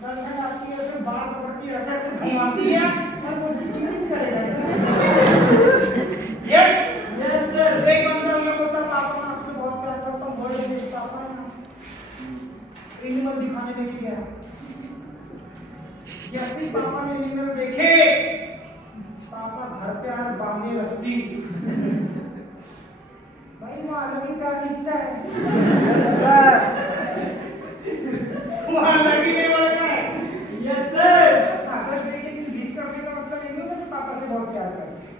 Girlfriend आती है, ऐसे बाल पकड़ती है, ऐसे घुमाती है और बोलती चीटिंग करेगा। Yes sir. तो एक बंदा ये बोलता पापा मैं आपसे बहुत प्यार करता हूँ, बर्थडे विश पापा एनिमल दिखाने लेके गया। जैसे ही पापा ने एनिमल देखे, पापा घर पे आए बांधे रस्सी। भाई वो अलग ही प्यार दिखता है। Yes sir. वो अलग ही नहीं बनता है। Yes sir. अगर बेटे की विश करने का मतलब ये नहीं होता कि पापा से बहुत प्यार करते हैं।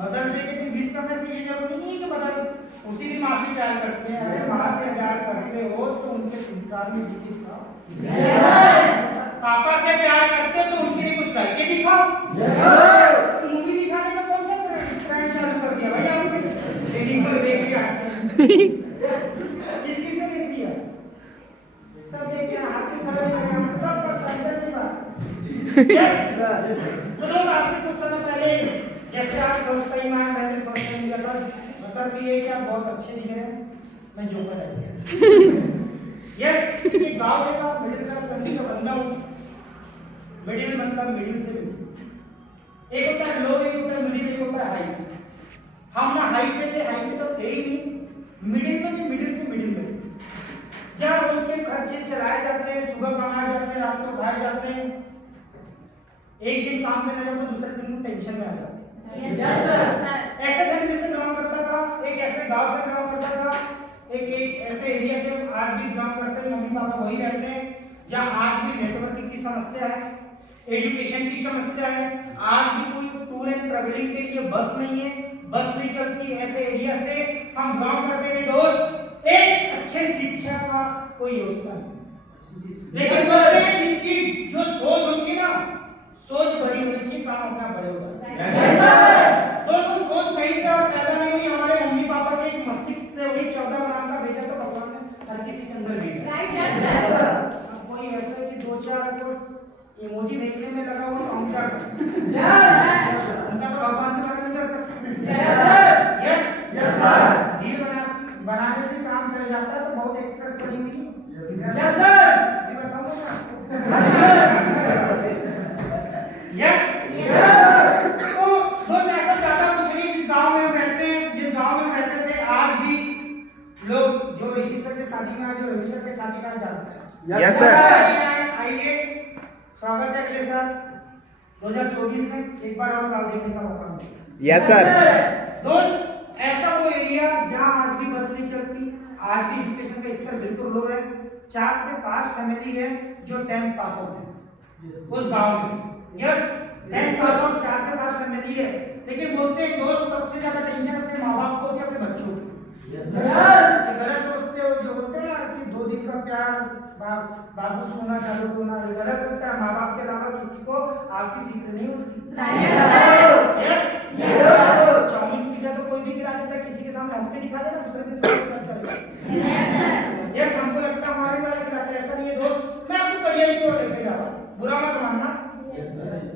मदर्स डे के दिन विश करने से ये जरूरी नहीं है कि मदर उसी दिन माँ से प्यार करते हैं। अगर माँ से प्यार करते हो तो उनके संस्कार में जी के दिखाओ। Yes sir. पापा से प्यार करते हो तो उनके लिए कुछ करके दिखाओ। Yes sir. मूवी दिखाने का कौन सा ट्रेंड चालू कर दिया भाई आपने? डेटिंग पर देख लिया। किसकी पे देख लिया? सब देख लिया, हाथ में खड़ा नहीं लगा, सब पर ट्रेंड की बात। Yes sir. तो लोग आज से कुछ समय पहले जैसे आप फर्स्ट टाइम आए, मैं भी फर्स्ट टाइम गया था, सर भी ये कि आप बहुत अच्छे दिख रहे हैं, मैं जोकर आ गया। यस, एक गांव से था, मिडिल क्लास फैमिली का बंदा हूं। मिडिल मतलब मिडिल से मिडिल। एक होता है लो, एक होता है मिडिल, एक होता है हाई। हम ना हाई से थे, हाई से तो थे ही नहीं, मिडिल में भी मिडिल से मिडिल में। जहाँ रोज के खर्चे चलाए जाते हैं, सुबह कमाए जाते हैं, रात को खाए जाते हैं। एक दिन काम पे लगा तो दूसरे दिन टेंशन में आ जाते हैं। Yes sir. ऐसे फैमिली से बिलोंग करता था, एक ऐसे गांव से बिलोंग करता था, एक ऐसे एरिया से आज भी बिलोंग करते हैं। मम्मी पापा वही रहते हैं जहाँ आज भी नेटवर्किंग की समस्या है, एजुकेशन की समस्या है, आज भी कोई टूर एंड ट्रैवलिंग के लिए बस नहीं है, बस नहीं चलती। ऐसे एरिया से हम बिलोंग करते थे दोस्त। एक अच्छे शिक्षा का कोई योजना नहीं, लेकिन सर जिसकी जो सोच होगी ना, सोच बड़ी होनी चाहिए, काम अपना बड़े होगा। Yes sir. दोस्तों सोच कहीं से और पैदा नहीं हुई, हमारे मम्मी पापा के एक मस्तिष्क से वही 14 ग्राम का भेजा था भगवान ने, हर किसी के अंदर भेजा। Right sir. अब कोई ऐसा कि 2-4 इमोजी भेजने में लगा हुआ तो हम क्या करें? यस। उनका तो भगवान ने नहीं कर सकते। Yes sir. Yes yes sir. Reel बनाने से काम चल जाता है तो बहुत एक्ट्रेस बनी हुई। Yes sir. ये बताऊंगा ना। Yes yes. तो दोस्त ऐसा ज्यादा कुछ नहीं, जिस गांव में हम रहते हैं, जिस गांव में हम रहते थे, आज भी लोग जो ऋषि सर के शादी में आए, जो रवि सर के शादी में जाते हैं। Yes sir. आइए, स्वागत है अगले साल 2024 में, एक बार और गांव देखने का मौका मिलेगा। Yes sir. दोस्त ऐसा वो एरिया जहां आज भी बस नहीं चलती, आज भी एजुकेशन का स्तर बिल्कुल लो है। 4 से 5 फैमिली है जो 10th पास आउट है उस गांव में। यस, 10th पास आउट 4 से 5 फैमिली है, लेकिन बोलते हैं दोस्त सबसे ज्यादा टेंशन अपने माँ बाप को, अपने बच्चों की। यस गलत सोचते हो, जो बोलते हैं ना कि 2 दिन का प्यार बाबू सोना चालू होना, ये गलत होता है। माँ बाप के अलावा किसी को आपकी फिक्र नहीं होती। Yes yes. चाउमीन पिज्जा तो कोई भी खिला देता है, किसी के सामने हंस के दिखा देगा, दूसरे के सामने टच करेगा। यस, हमको लगता है हमारे वाला खिलाता है, ऐसा नहीं है दोस्त। मैं आपको करियर की ओर लेके जा रहा हूँ, बुरा मत मानना।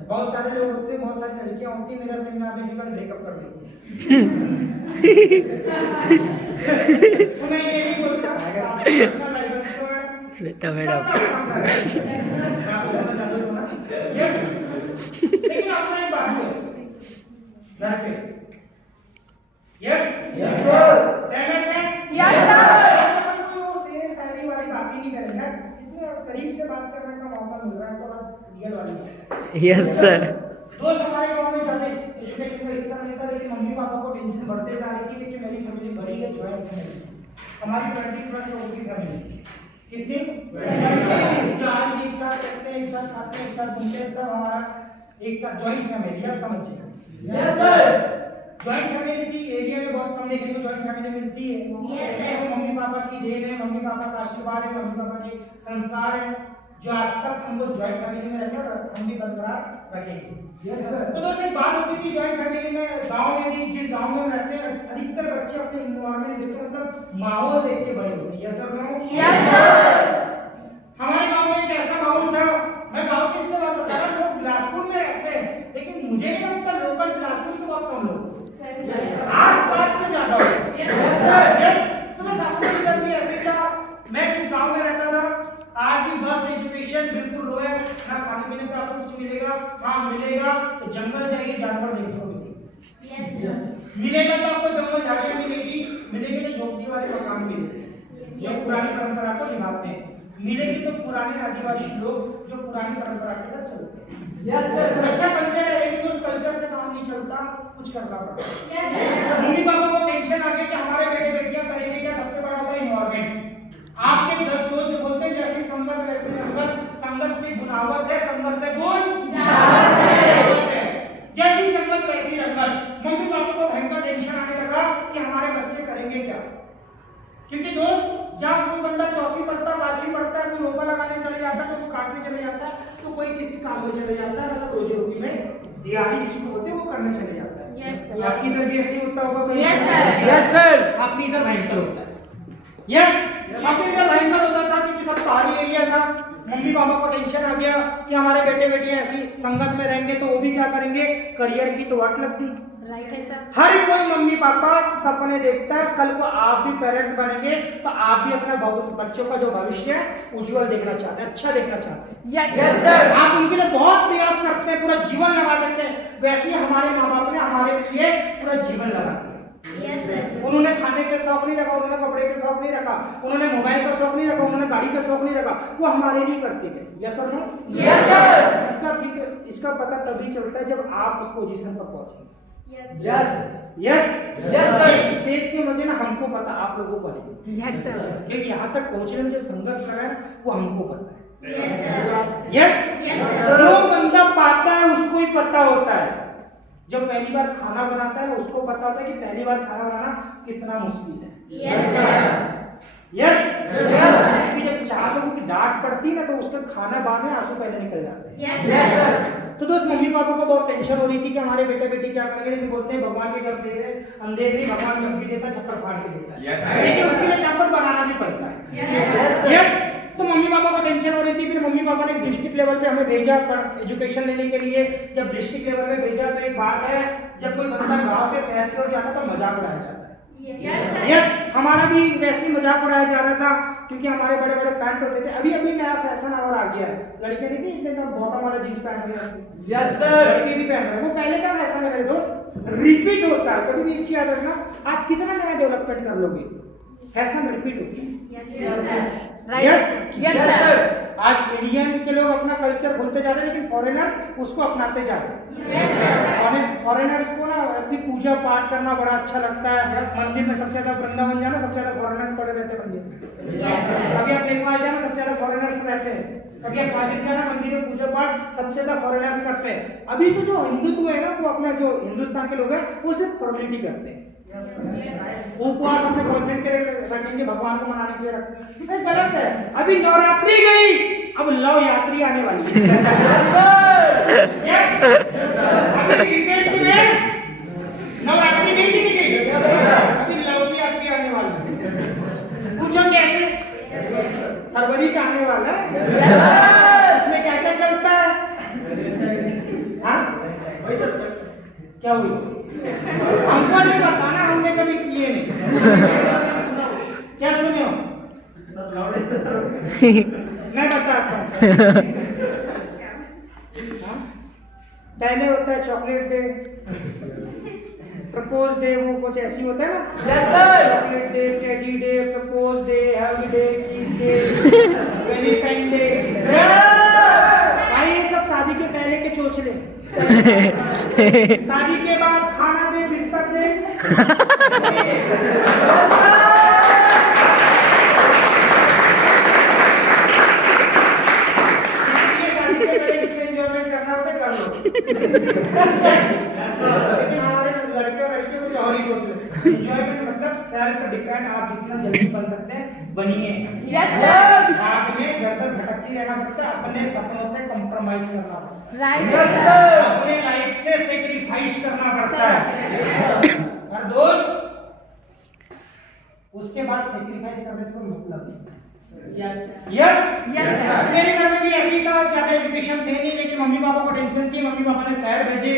बहुत सारे लोग होते हैं, बहुत सारी लड़कियां होती है, मेरा सेमिनार देखने पर ब्रेकअप कर देती है। तो मैं ये नहीं बोलता श्वेता मैडम। लेकिन अपना एक बात है घर पे। Yes yes sir. सहमत हैं? Yes sir. वो शेर शायरी वाली बात ही नहीं करेंगे, इतने करीब से बात करने का मौका मिल रहा है तो बात रियल वाली। Yes sir. दोस्त हमारे गांव में ज्यादा एजुकेशन का स्तर नहीं था, लेकिन मम्मी पापा को टेंशन बढ़ते जा रही थी कि मेरी फैमिली बड़ी है, जॉइंट फैमिली। हमारी 20+ लोगों की फैमिली। कितनी? 20। जो आज भी एक साथ रहते हैं, एक साथ खाते हैं, एक साथ घूमते हैं, सब हमारा एक साथ जॉइंट फैमिली। आप समझिए। Yes sir. जॉइंट फैमिली थी, एरिया में बहुत कम देखने को जॉइंट फैमिली मिलती है। Yes sir. मम्मी पापा की देन है, मम्मी पापा का आशीर्वाद है, मम्मी पापा के संस्कार है, जो आज तक हमको जॉइंट फैमिली में रखे और हम भी बरकरार रखेंगे। Yes sir. तो दोस्तों एक बात होती थी जॉइंट फैमिली में, गांव में भी, जिस गांव में हम रहते हैं, अधिकतर बच्चे अपने एनवायरनमेंट देख के, मतलब माहौल देख के बड़े होते हैं। Yes sir no? Yes sir. हमारे गांव में एक ऐसा माहौल था, मैं गांव की इसलिए बात बता रहा हूं, लोग बिलासपुर में रहते हैं, लेकिन मुझे नहीं लगता लोकल बिलासपुर से बहुत कम लोग, आस-पास के ज्यादा होते हैं। Yes sir. तो बस आपको भी ऐसे ही था। मैं जिस गांव में रहता था, आज भी बस एजुकेशन बिल्कुल लो है, ना खाने पीने का आपको कुछ मिलेगा, हाँ मिलेगा तो जंगल जाइए जानवर देखने को मिलेगा, मिलेगा तो आपको जंगल झाड़ियाँ मिलेगी तो झोपड़ी वाले मकान मिलेंगे जो पुरानी परंपरा को निभाते हैं, मिलेगी तो पुराने आदिवासी लोग जो पुरानी परंपरा के साथ चलते हैं। Yes sir. अच्छा कल्चर है लेकिन उस कल्चर से काम नहीं चलता, कुछ करना पड़ता है। Yes sir. मम्मी पापा को टेंशन आ गई कि हमारे बेटे बेटियां करेंगे क्या, सबसे बड़ा होता है एनवायरमेंट। आपके 10 दोस्त बोलते हैं जैसी संगत वैसे संगत, संगत से गुनावत है, संगत से गुण जावत है, जैसी संगत वैसी रंगत। मम्मी पापा को भयंकर टेंशन आने लगा कि हमारे बच्चे करेंगे क्या, क्योंकि दोस्त जब कोई बंदा चौथी पढ़ता, पांचवी पढ़ता है, कोई रोपा लगाने चले जाता है, तो कोई काटने चले जाता है, तो कोई किसी काम में चले जाता है, मतलब रोजी रोटी में दिहाड़ी जिसको बोलते हैं वो करने चले जाता है। yes, आपकी इधर भी ऐसे ही होता होगा? Yes sir. Yes sir. आपकी इधर भयंकर होता है। यस आपके इधर भयंकर होता था क्योंकि सब पहाड़ी एरिया था। मम्मी पापा को टेंशन आ गया कि हमारे बेटे बेटियां ऐसी संगत में रहेंगे तो वो भी क्या करेंगे, करियर की तो वाट लगती। राइट है सर। हर कोई मम्मी पापा सपने देखता है, कल को आप भी पेरेंट्स बनेंगे तो आप भी अपने बच्चों का जो भविष्य है उज्जवल देखना चाहते हैं, अच्छा देखना चाहते हैं। Yes sir. आप उनके लिए बहुत प्रयास करते हैं, पूरा जीवन लगा देते हैं, वैसे ही हमारे माँ बाप ने हमारे लिए पूरा जीवन लगा दिया। Yes, उन्होंने खाने के शौक नहीं रखा, उन्होंने कपड़े के शौक नहीं रखा, उन्होंने मोबाइल का शौक नहीं रखा, उन्होंने गाड़ी का शौक नहीं रखा, वो हमारे लिए करते थे। Yes sir no? Yes sir. इसका पता तभी चलता है जब आप उस पोजीशन पर पहुंचेंगे। Yes yes yes sir. Stage के मजे ना हमको पता, आप लोगों को नहीं। Yes sir. क्योंकि यहाँ तक पहुंचने में जो संघर्ष लगा है वो हमको पता है। यस। जो बंदा पाता है उसको ही पता होता है, जो पहली बार खाना बनाता है उसको पता होता है कि पहली बार खाना बनाना कितना मुश्किल है। Yes sir. Yes yes. जब 4 लोगों की डांट पड़ती है ना तो उसका खाना बाद में आंसू पहले निकल जाते हैं। Yes sir. तो दोस्त मम्मी पापा को बहुत टेंशन हो रही थी कि हमारे बेटे बेटी क्या करेंगे, लेकिन बोलते हैं भगवान के घर दे रहे अंधेर नहीं, भगवान जब भी देता छप्पर फाड़ के देता है, लेकिन उसके लिए छप्पर बनाना भी पड़ता है। यस। तो मम्मी पापा को टेंशन हो रही थी, फिर मम्मी पापा ने डिस्ट्रिक्ट लेवल पे हमें भेजा एजुकेशन लेने के लिए। जब डिस्ट्रिक्ट लेवल पे भेजा तो एक बात है, जब कोई बंदा गांव से शहर की ओर जाता तो मजाक उड़ाया जाता है। यस हमारा भी वैसे ही मजाक उड़ाया जा रहा था क्योंकि हमारे बड़े बड़े पैंट होते थे। अभी अभी नया फैशन और आ गया है, लड़के देखिए इतने बॉटम वाला जींस पहन रहे हैं। Yes sir. लड़के भी पहन रहे हैं, वो पहले का फैशन है मेरे दोस्त, रिपीट होता है। कभी भी एक चीज याद रखना, आप कितना नया डेवलपमेंट कर लोगे, फैशन रिपीट होती है। Yes sir. आज इंडियन के लोग अपना कल्चर भूलते जा रहे हैं, लेकिन फॉरेनर्स उसको अपनाते जा रहे हैं। फॉरेनर्स को ना ऐसी पूजा पाठ करना बड़ा अच्छा लगता है। मंदिर में सबसे ज्यादा वृंदावन जाना, सबसे ज्यादा फॉरेनर्स पड़े रहते हैं मंदिर में। कभी आप नेपाल जाना, सबसे ज्यादा फॉरेनर्स रहते हैं। कभी आप मार्केट जाना, मंदिर में पूजा पाठ सबसे ज्यादा फॉरेनर्स करते हैं। अभी तो जो हिंदुत्व है ना, वो अपना जो हिंदुस्तान के लोग हैं वो सिर्फ फॉर्मेलिटी करते हैं। उपवास अपने बॉयफ्रेंड के रखेंगे, भगवान को मनाने के लिए रखते हैं, गलत है। अभी नवरात्रि गई, अब लव यात्री आने वाली है। अभी रिसेंट में नवरात्रि गई थी, नहीं गई? अभी लव की यात्री आने वाली है। पूछो कैसे? फरवरी का आने वाला है, उसमें क्या क्या चलता है? हाँ क्या हुई? हमको नहीं पता ना, हमने कभी किए नहीं। क्या सुने हो? मैं बताता हूँ। पहले होता है चॉकलेट डे, प्रपोज डे, वो कुछ ऐसी होता है ना। Yes sir. Chocolate day, teddy day, propose day, heavy day, किस डे, वैलेंटाइन डे। भाई ये सब शादी के पहले के चोचले। शादी के बाद खाना दे, बिस्तर दे। शादी के पहले कितने एंजॉयमेंट करना होता है कर लो। लेकिन हमारे लड़के और लड़कियों कुछ और ही सोच रहे। एंजॉयमेंट मतलब सेल्फ डिपेंड, आप जितना जल्दी बन सकते हैं बनिए। यस। साथ में घर तक भटकती रहना पड़ता है, अपने सपनों से कॉम्प्रोमाइज करना पड़ता है। राइट। Yes sir. अपने लाइफ से सैक्रिफाइस करना पड़ता है। और दोस्त उसके बाद सैक्रिफाइस करने से कोई मतलब नहीं। Yes yes yes. मेरे घर में भी ऐसी था, ज्यादा एजुकेशन थे नहीं, लेकिन मम्मी पापा को टेंशन थी, मम्मी पापा ने शहर भेजे।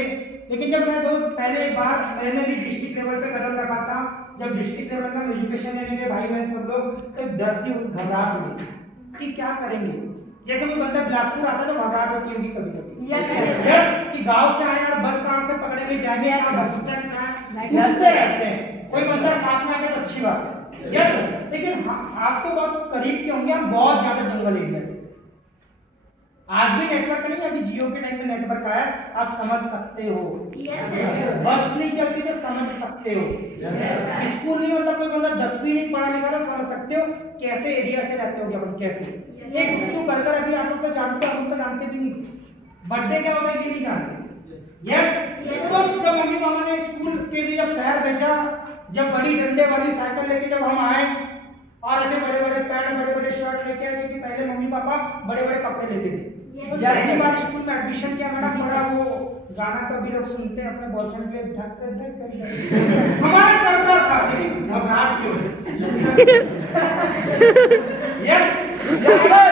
लेकिन जब मैं दोस्त पहले बार मैंने भी डिस्ट्रिक्ट लेवल पे कदम रखा था, जब डिस्ट्रिक्ट लेवल में एजुकेशन लेने गए भाई बहन सब लोग, तो डर से घबराहट हुई कि क्या करेंगे। जैसे कोई बंदा बिलासपुर आता है तो घबराहट होती होगी कभी कभी, यस कि गांव से आए और बस कहाँ से पकड़ेंगे, जाएंगे Yes. कहाँ, बस स्टैंड कहाँ है, Yes. उससे रहते हैं। कोई बंदा साथ में आ गया तो अच्छी बात है, यस। लेकिन आप तो बहुत करीब के होंगे, हम बहुत ज्यादा जंगल एरिया से। आज भी नेटवर्क नहीं, अभी जियो के टाइम में नेटवर्क आया, आप समझ सकते हो। बस नहीं चलती तो समझ सकते हो। स्कूल नहीं, मतलब कोई बंदा 10वीं नहीं पढ़ा लिखा तो समझ सकते हो कैसे एरिया से रहते हो, क्या कैसे। एक गुपचुप बर्गर अभी आप लोग तो जानते हो, हम तो जानते भी नहीं, बर्थडे क्या होता है ये नहीं जानते, यस। तो जब मम्मी पापा ने स्कूल के लिए जब शहर भेजा, जब बड़ी डंडे वाली साइकिल लेके जब हम आए और ऐसे बड़े बड़े पैंट बड़े बड़े शर्ट लेके आए, क्योंकि पहले मम्मी पापा बड़े बड़े कपड़े लेते थे। तो पहली बार स्कूल में एडमिशन किया, मैडम बड़ा वो गाना तो अभी लोग सुनते हैं अपने बॉयफ्रेंड के धक धक धक, हमारा करता था लेकिन घबराहट की वजह से, यस यस सर,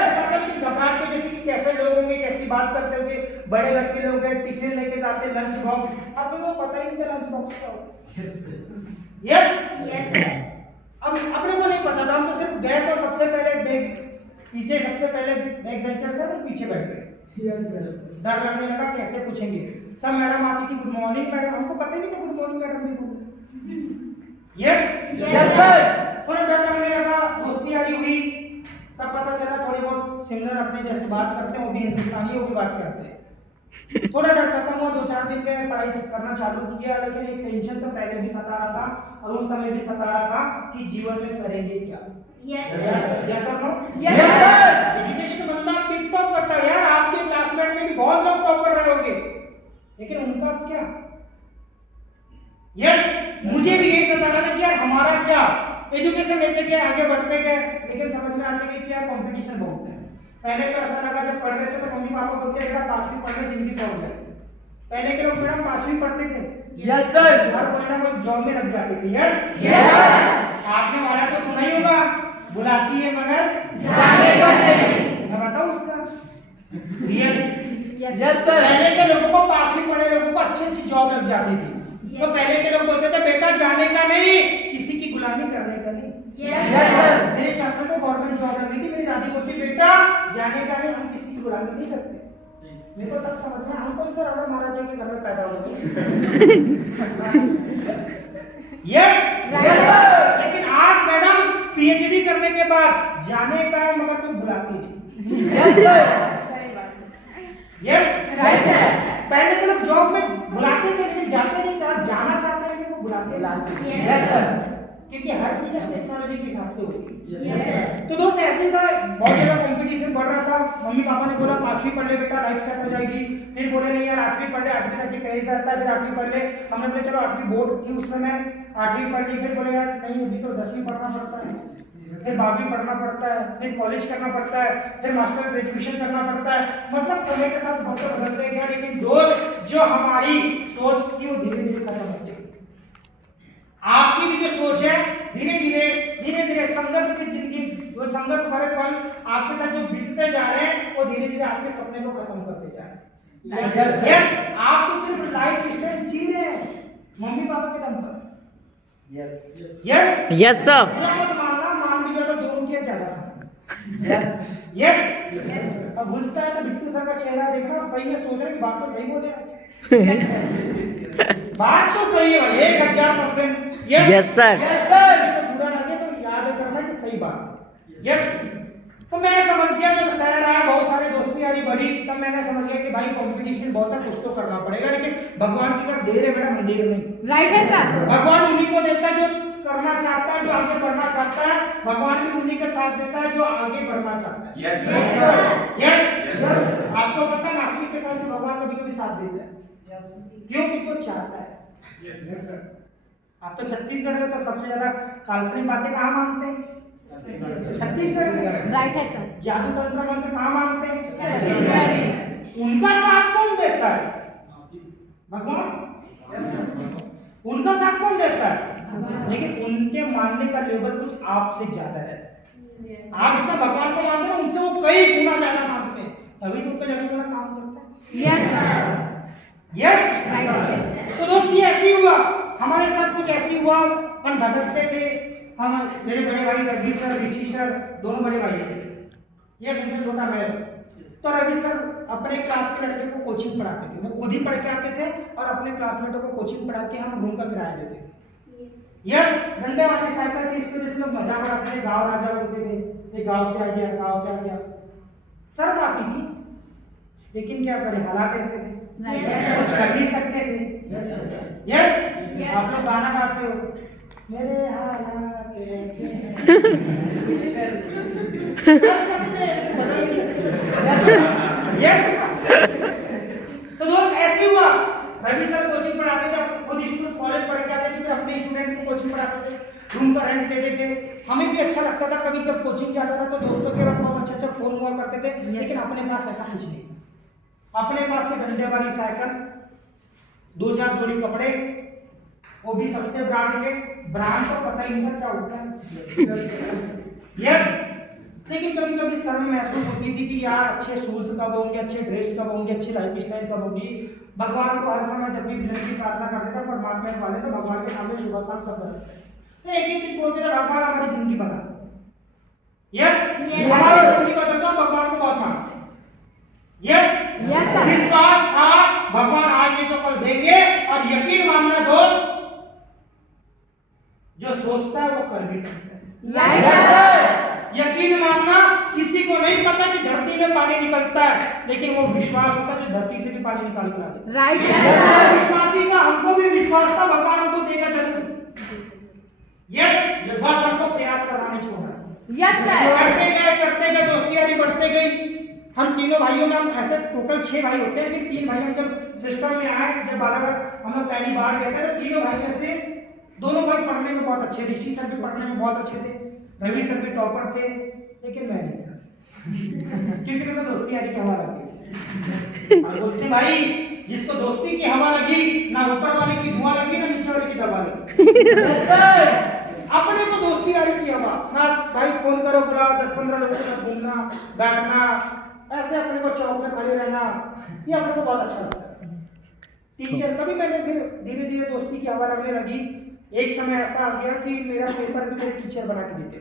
घबराहट की वजह से कि कैसे लोग होंगे, कैसी बात करते होंगे, बड़े लड़के लोग हैं टिफिन लेके जाते, लंच बॉक्स, आप लोगों को पता ही नहीं था लंच बॉक्स क्या होता है, यस। अब अपने को नहीं पता था, हम तो सिर्फ गए तो सबसे पहले बैग पीछे, सबसे पहले बैग बेंचर था, तो पीछे बैठ गए, डर लगने लगा कैसे पूछेंगे। सब मैडम आती थी, गुड मॉर्निंग मैडम, हमको पता ही नहीं था गुड मॉर्निंग मैडम भी बोलते, यस सर। थोड़ा डर लगने लगा, दोस्ती यारी हुई, तब पता चला थोड़े बहुत सिमिलर अपने जैसे बात करते हैं, वो भी हिंदुस्तानियों की बात करते हैं। थोड़ा डर खत्म हुआ, 2-4 दिन के पढ़ाई करना चालू किया, लेकिन एक टेंशन तो पहले भी सता रहा था और उस समय भी सता रहा था कि जीवन में करेंगे क्या, यस और नो, यस सर। एजुकेशन बंदा टिप-टॉप करता है यार, आपके क्लासमेट में भी बहुत लोग टॉपर रहे होंगे, लेकिन उनका क्या, यस। मुझे भी यही सता रहा था कि यार हमारा क्या, एजुकेशन लेते गए आगे बढ़ते गए, लेकिन समझ में आते कि क्या कंपटीशन बहुत है। पहले तो ऐसा लगा जब पढ़ रहे थे तो मम्मी पापा बोलते बेटा 5वीं पढ़ने जिंदगी से हो जाएगी। पहले के लोग मैडम 5वीं पढ़ते थे, यस सर, और कोई ना कोई जॉब में लग जाते थे, यस यस। आपने वाला तो सुना ही होगा, बुलाती है मगर जाने का नहीं, मैं बताऊं उसका रियल, यस सर। पहले के लोगों को 5वीं पढ़े लोगों को अच्छी अच्छी जॉब लग जाती थी, तो पहले के लोग बोलते थे बेटा जाने का नहीं, किसी की गुलामी करने का नहीं, यस सर। मेरे चाचा को गवर्नमेंट जॉब लग रही थी, मेरी दादी बोलती बेटा जाने का नहीं, हम किसी की गुलामी नहीं करते। मेरे को तब समझ में, हम कौन सा राजा महाराजा के घर में पैदा हो गए, यस यस सर। लेकिन आज मैडम पीएचडी करने के बाद जाने का है मगर कोई बुलाती नहीं, yes sir, yes right sir. पहले के लोग जॉब में बुलाते थे लेकिन जाते नहीं थे, जाना चाहते हैं लेकिन वो बुलाते, यस सर, क्योंकि हर चीज टेक्नोलॉजी के हिसाब से होती है। तो दोस्त ऐसे था, बहुत ज्यादा कंपटीशन बढ़ रहा था। मम्मी पापा ने बोला 5वीं पढ़ ले बेटा, लाइफ सेट हो जाएगी। फिर बोले नहीं यार 8वीं पढ़ ले, 8वीं तक क्रेज रहता है, फिर 8वीं पढ़ ले। हमने बोले चलो 8वीं बोर्ड थी उस समय, 8वीं पढ़ ली। फिर बोले यार नहीं अभी तो 10वीं पढ़ना पड़ता है, फिर 12वीं पढ़ना पड़ता है, फिर कॉलेज करना पड़ता है, फिर मास्टर ग्रेजुएशन करना पड़ता है। मतलब समय के साथ बहुत बदलते गया, लेकिन दोस्त जो हमारी सोच थी वो धीरे धीरे खत्म हो गई। आपकी भी जो सोच है धीरे धीरे संघर्ष की जिंदगी, वो संघर्ष भरे पल आपके साथ जो बीतते जा रहे हैं वो धीरे धीरे आपके सपने को खत्म करते जा रहे हैं। यस, आप तो सिर्फ लाइफ स्टाइल जी रहे हैं मम्मी पापा के दम पर, यस यस यस सर। मत मानना, मान भी जाओ तो 2 रुपया ज्यादा खाना, यस यस। अब घुसता है तो बिट्टू सर का चेहरा देखना, सही में सोच रहे कि बात तो सही बोले आज बात तो सही है भाई 1000%, यस सर, यस सर। तो बुरा लगे तो याद करना कि सही बात, यस। तो मैं समझ गया जब शहर आया, बहुत सारे दोस्ती यारी बढ़ी, तब मैंने समझ गया कि भाई कंपटीशन बहुत है, कुछ तो करना पड़ेगा। लेकिन भगवान की तरफ देर है बेटा, मंदिर नहीं, राइट है सर। भगवान उन्हीं को देता है जो करना चाहता है, जो आगे बढ़ना चाहता है। भगवान भी उन्हीं के साथ देता है जो आगे बढ़ना चाहता है, यस यस। आपको पता है नास्तिक के साथ भी भगवान कभी-कभी साथ देता है, क्यों? क्योंकि वो चाहता है, यस सर। आप तो छत्तीसगढ़ में तो सबसे ज्यादा काल्पनिक बातें कहाँ मानते हैं? छत्तीसगढ़ में, राइट है सर। जादू तंत्र मंत्र कहाँ मानते हैं? उनका साथ कौन देता है? भगवान। उनका साथ कौन देता है? लेकिन उनके मानने का लेवल कुछ आपसे ज्यादा है। आप जितना भगवान को मानते हो उनसे वो कई गुना ज्यादा मानते हैं, तभी तो उनका जमीन वाला काम करता है, यस। तो दोस्त ये ऐसे ही हुआ, हमारे साथ कुछ ऐसे हुआ। हम भटकते थे, हम मेरे बड़े भाई रघुवीर सर, ऋषि सर, दोनों बड़े भाई थे, ये सबसे छोटा मैं था। तो रवि सर अपने क्लास के लड़के को कोचिंग पढ़ाते थे, वो खुद ही पढ़ के आते थे और अपने क्लासमेटों को कोचिंग पढ़ा के हम रूम का किराया देते थे। यस, डंडे वाली साइकिल की इसकी वजह से लोग मजाक उड़ाते थे, गाँव राजा बोलते थे, ये गाँव से आ गया, गाँव से आ गया। शर्म आती थी, लेकिन क्या करें, हालात ऐसे थे, कुछ कर नहीं सकते थे। यस, आप लोग गाना गाते हो, मेरे हालात ऐसे कुछ कर सकते, बदल नहीं सकते। यस, तो दोस्त ऐसे हुआ, रवि सर कोचिंग पढ़ाते थे, खुद स्कूल कॉलेज पढ़ के आते थे, फिर अपने स्टूडेंट को कोचिंग पढ़ाते थे, रूम का रेंट देते थे। हमें भी अच्छा लगता था, कभी जब कोचिंग जाता था तो दोस्तों के पास बहुत अच्छा फोन हुआ करते थे, लेकिन अपने पास ऐसा कुछ नहीं था। अपने पास थे डंडे वाली साइकिल, 2000 जोड़ी कपड़े, वो भी सस्ते ब्रांड के, ब्रांड तो पता ही नहीं था क्या होता है। यस, लेकिन कभी कभी शर्म महसूस होती थी कि यार अच्छे शूज कब होंगे, अच्छे ड्रेस कब होंगे, अच्छी लाइफ स्टाइल कब होगी। भगवान को हर समय जब भी विनती की प्रार्थना करते थे, परमात्मा वाले तो भगवान के सामने सुबह शाम सब करते थे, तो एक ही चीज बोलते थे, भगवान हमारी जिंदगी बना दो। यस, हमारी जिंदगी बदल दो, भगवान को बहुत मांगते हैं। यस, विश्वास था भगवान आज नहीं तो कल देंगे, और यकीन मानना दोस्त, जो सोचता है वो कर भी सकता है। यकीन मानना, किसी को नहीं पता कि धरती में पानी निकलता है, लेकिन वो विश्वास होता है जो धरती से भी पानी निकाल कर दे। राइट, विश्वासी का हमको भी विश्वास था, भगवान हमको देगा जरूर। यस, बस हमको प्रयास करना नहीं छोड़ना। करते गए दोस्ती यारी बढ़ते गई। हम तीनों भाइयों में, हम ऐसे टोटल 6 भाई होते हैं, लेकिन 3 भाई हम जब सिस्टम में आए, जब बालाघाट हम लोग पहली बार गए थे, तो तीनों भाई में से 2 भाई पढ़ने में बहुत अच्छे, ऋषि सर भी पढ़ने में बहुत अच्छे थे, रवि सर भी टॉपर थे, लेकिन मैं नहीं था क्योंकि मेरे को दोस्ती यारी की हवा लगी। और बोलते भाई, जिसको दोस्ती की हवा लगी, ना ऊपर वाले की धुआं लगी, ना नीचे वाले की दवा लगी। अपने को दोस्ती यारी की हवा ना, भाई फोन करो, बुला 10-15 लोगों के साथ घूमना बैठना, ऐसे अपने को चौक में खड़े रहना, ये अपने को बहुत अच्छा लगता है। टीचर कभी मैंने फिर धीरे धीरे दोस्ती की हवा लगने लगी। एक समय ऐसा आ गया कि मेरा पेपर भी मेरे टीचर बना के देते थे।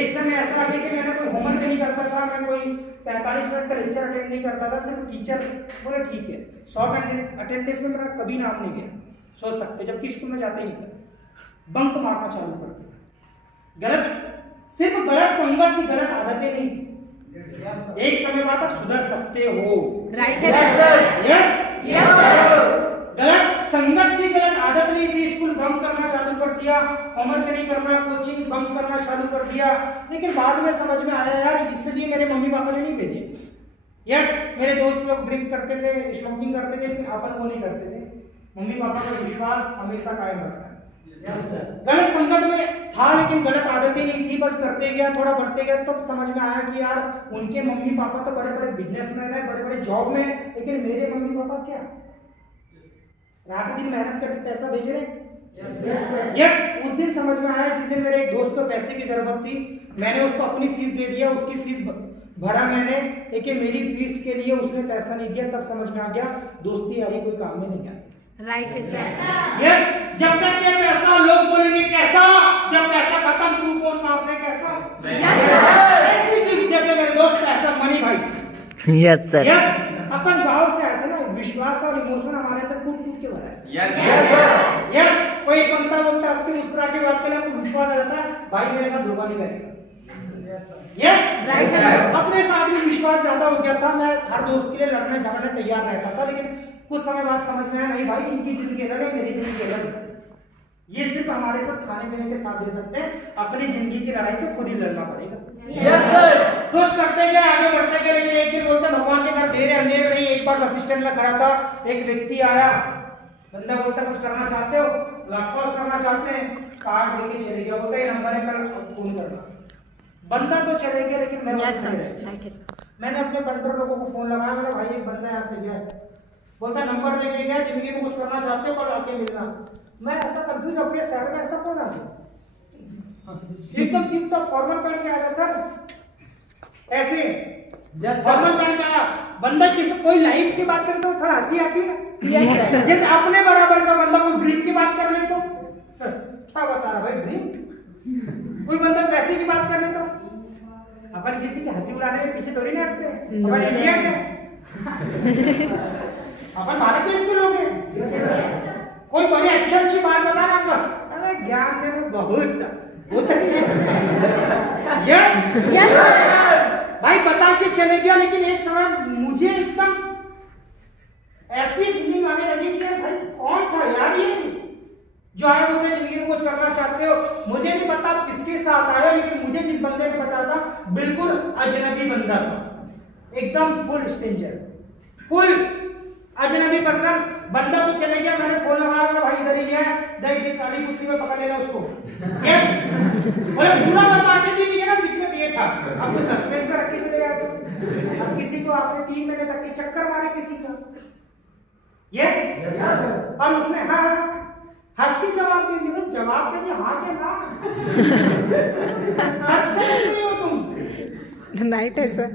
एक समय ऐसा आ गया कि मैंने कोई होमवर्क नहीं करता था, मैं कोई 45 मिनट का लेक्चर अटेंड नहीं करता था, सिर्फ टीचर बोले ठीक है, शॉर्ट अटेंडेंस में मेरा कभी नाम नहीं गया, सोच सकते, जबकि स्कूल में जाते ही नहीं था। बंक मारना चालू कर दिया, गलत, सिर्फ गलत संगत की, गलत आदतें नहीं थी। एक समय बाद आप सुधर सकते हो। Right, yes sir. गलत संगत की, गलत आदत नहीं थी, स्कूल बंक करना चालू कर दिया, होमवर्क नहीं करना, कोचिंग बंक करना चालू कर दिया, लेकिन बाद में समझ में आया यार, इसलिए मेरे मम्मी पापा ने नहीं भेजे। यस, मेरे दोस्त लोग ड्रिंक करते थे, स्मोकिंग करते थे, लेकिन अपन वो नहीं करते थे। मम्मी पापा का विश्वास हमेशा कायम रखना है। गलत संगत में था, लेकिन गलत आदतें नहीं थी, बस करते गया, थोड़ा बढ़ते गया, तब समझ में आया कि यार उनके मम्मी पापा तो बड़े बड़े बिजनेसमैन है, बड़े बड़े जॉब में, लेकिन मेरे मम्मी पापा क्या, रात दिन मेहनत करके पैसा भेज रहे। यस, उस दिन समझ में आया, जिस दिन मेरे एक दोस्त को पैसे की जरूरत थी, मैंने उसको अपनी फीस दे दिया, उसकी फीस भरा मैंने, लेकिन मेरी फीस के लिए उसने पैसा नहीं दिया। तब समझ में आ गया दोस्ती यारी कोई काम में नहीं आती। राइट, यस, जब तक ये पैसा, लोग बोलेंगे कैसा, जब पैसा खत्म, तू कौन, कहां से, कैसा, ऐसी जगह मेरे दोस्त, पैसा मनी भाई। Yes sir. यस, अपन गांव से आए थे ना, विश्वास और इमोशन हमारे अंदर कूट कूट के भरा है। Yes sir. यस, कोई बनता बोलता उसकी मुस्कुरा के बात करने आपको विश्वास आ जाता है, भाई मेरे साथ धोखा नहीं करेगा। यस, राइट, अपने साथ भी विश्वास ज्यादा हो गया था, मैं हर दोस्त के लिए लड़ने झगड़ने तैयार रहता था, लेकिन कुछ समय बाद समझ में आया, नहीं भाई, इनकी जिंदगी अलग है, मेरी जिंदगी अलग है, ये सिर्फ हमारे साथ खाने पीने के साथ दे सकते हैं, अपनी जिंदगी की लड़ाई तो खुद ही लड़ना पड़ेगा। Yes sir. दोस्त करते गए, आगे बढ़ते गए, लेकिन एक दिन बोलते भगवान के घर देर अंधेर नहीं। एक बार बस स्टैंड में खड़ा था, एक व्यक्ति आया, बंदा बोलता कुछ करना चाहते हो, लॉस करना चाहते हैं, कार्ड देके चले गया, बोलता ये नंबर है, कल फोन करना। बंदा तो चले गया, लेकिन मैं मैंने अपने कंट्रोल लोगों को फोन लगाया, मेरा भाई एक बंदा यहाँ से गया, बोलता नंबर लेके गया, जिंदगी में कुछ करना चाहते हो, कल आके मिलना। मैं ऐसा कंफ्यूज, अपने शहर में ऐसा कौन आ गया, एकदम टिप टॉप फॉर्मल पहन के आया सर, ऐसे फॉर्मल पहन के आया। बंदा किसी कोई लाइफ की बात करे तो थोड़ा हंसी आती है ना, जैसे अपने बराबर का बंदा कोई ड्रीम की बात कर ले तो क्या बता रहा भाई, ड्रीम, कोई बंदा पैसे की बात कर ले तो अपन किसी की हंसी उड़ाने में पीछे थोड़ी ना हटते हैं। अपन इंडिया में अपन भारत देश के लोग हैं। कोई बड़ी अच्छी बात बता रहा हूँ, अरे ज्ञान देना बहुत यस यस भाई बता के चले गया। लेकिन एक समय मुझे एकदम ऐसी फीलिंग आने लगी कि यार भाई कौन था यार ये जो आए होते जिंदगी में कुछ करना चाहते हो। मुझे नहीं पता किसके साथ आया, लेकिन मुझे जिस बंदे ने बताया था बिल्कुल अजनबी बंदा था, एकदम फुल स्ट्रेंजर, फुल अजनबी पर्सन। बंदा तो चले गया, मैंने फोन लगाया, बोला भाई इधर ही गया है, देख देख काली कुत्ती में पकड़ लेना उसको। यस बोले पूरा बता के भी नहीं है ना, दिक्कत ये था। अब तो सस्पेंस में रख के चले गए। अब किसी को आपने 3 महीने तक के चक्कर मारे किसी का। यस और उसने हाँ हंस के जवाब दे दिया। जवाब दे दिया हाँ के ना सस्पेंस में हो तुम। नाइट है सर।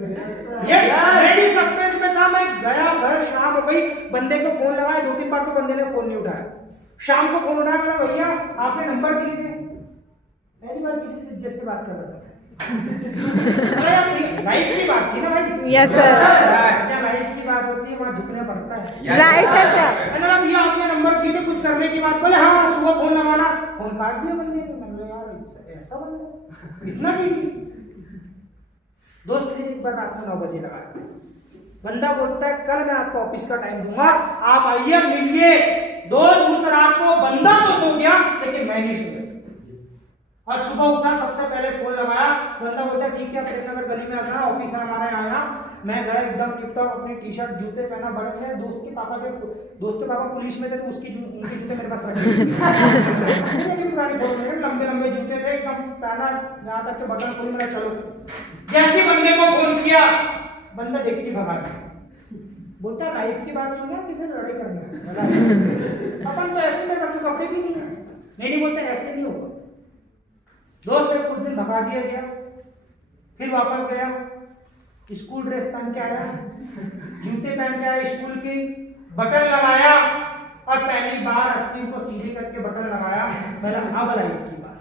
यस रेडी सस्पेंस में था। मैं गया घर, शाम हो गई, बंदे को फोन लगाया, 2-3 बार तो बंदे ने फोन नहीं उठाया। शाम को फोन उठाया, मैंने भैया आपने नंबर दिए थे। पहली बार किसी से इज्जत से बात कर रहा था। लाइफ की बात थी ना भाई। Yes sir. अच्छा लाइफ की बात होती है, वहाँ झुकना पड़ता है। राइट है सर। मैंने भैया आपने नंबर दिए थे कुछ करने की बात। बोले हाँ सुबह फोन लगाना, फोन काट दिया बंदे ने। मैंने यार ऐसा बंदा इतना बिजी। दोस्त फिर एक बार रात में 9 बजे लगाया, बंदा बोलता है कल मैं आपको ऑफिस का टाइम दूंगा, आप आइए मिलिए। दोस्त उस रात को बंदा तो सो गया, लेकिन मैं नहीं सो गया। और सुबह उठा, सबसे पहले फोन लगाया, बंदा बोलता ठीक है प्रेमनगर गली में आ जाना, ऑफिस है हमारे यहाँ आया। मैं गया एकदम टिपटॉप, अपनी टी-शर्ट जूते पहना, बड़े थे। दोस्त के पापा पुलिस में थे, तो उनके जूते मेरे पास रखे पुरानी फोटो में, लंबे लंबे जूते थे एकदम पहना, यहाँ तक के बटन खोली। मैंने चलो, जैसे बंदे को फोन किया, बंदा देखती भगा था। बोलता लाइफ की बात सुना, किसी लड़ाई करना है अपन तो ऐसे मेरे पास तो कपड़े भी नहीं है। नहीं बोलते ऐसे नहीं होगा। दोस्त ने कुछ दिन भगा दिया गया, फिर वापस गया, स्कूल ड्रेस पहन के आया, जूते पहन के आया, स्कूल की बटन लगाया, और पहली बार अस्थियों को सीधे करके बटन लगाया। पहला अब लाइफ की बात।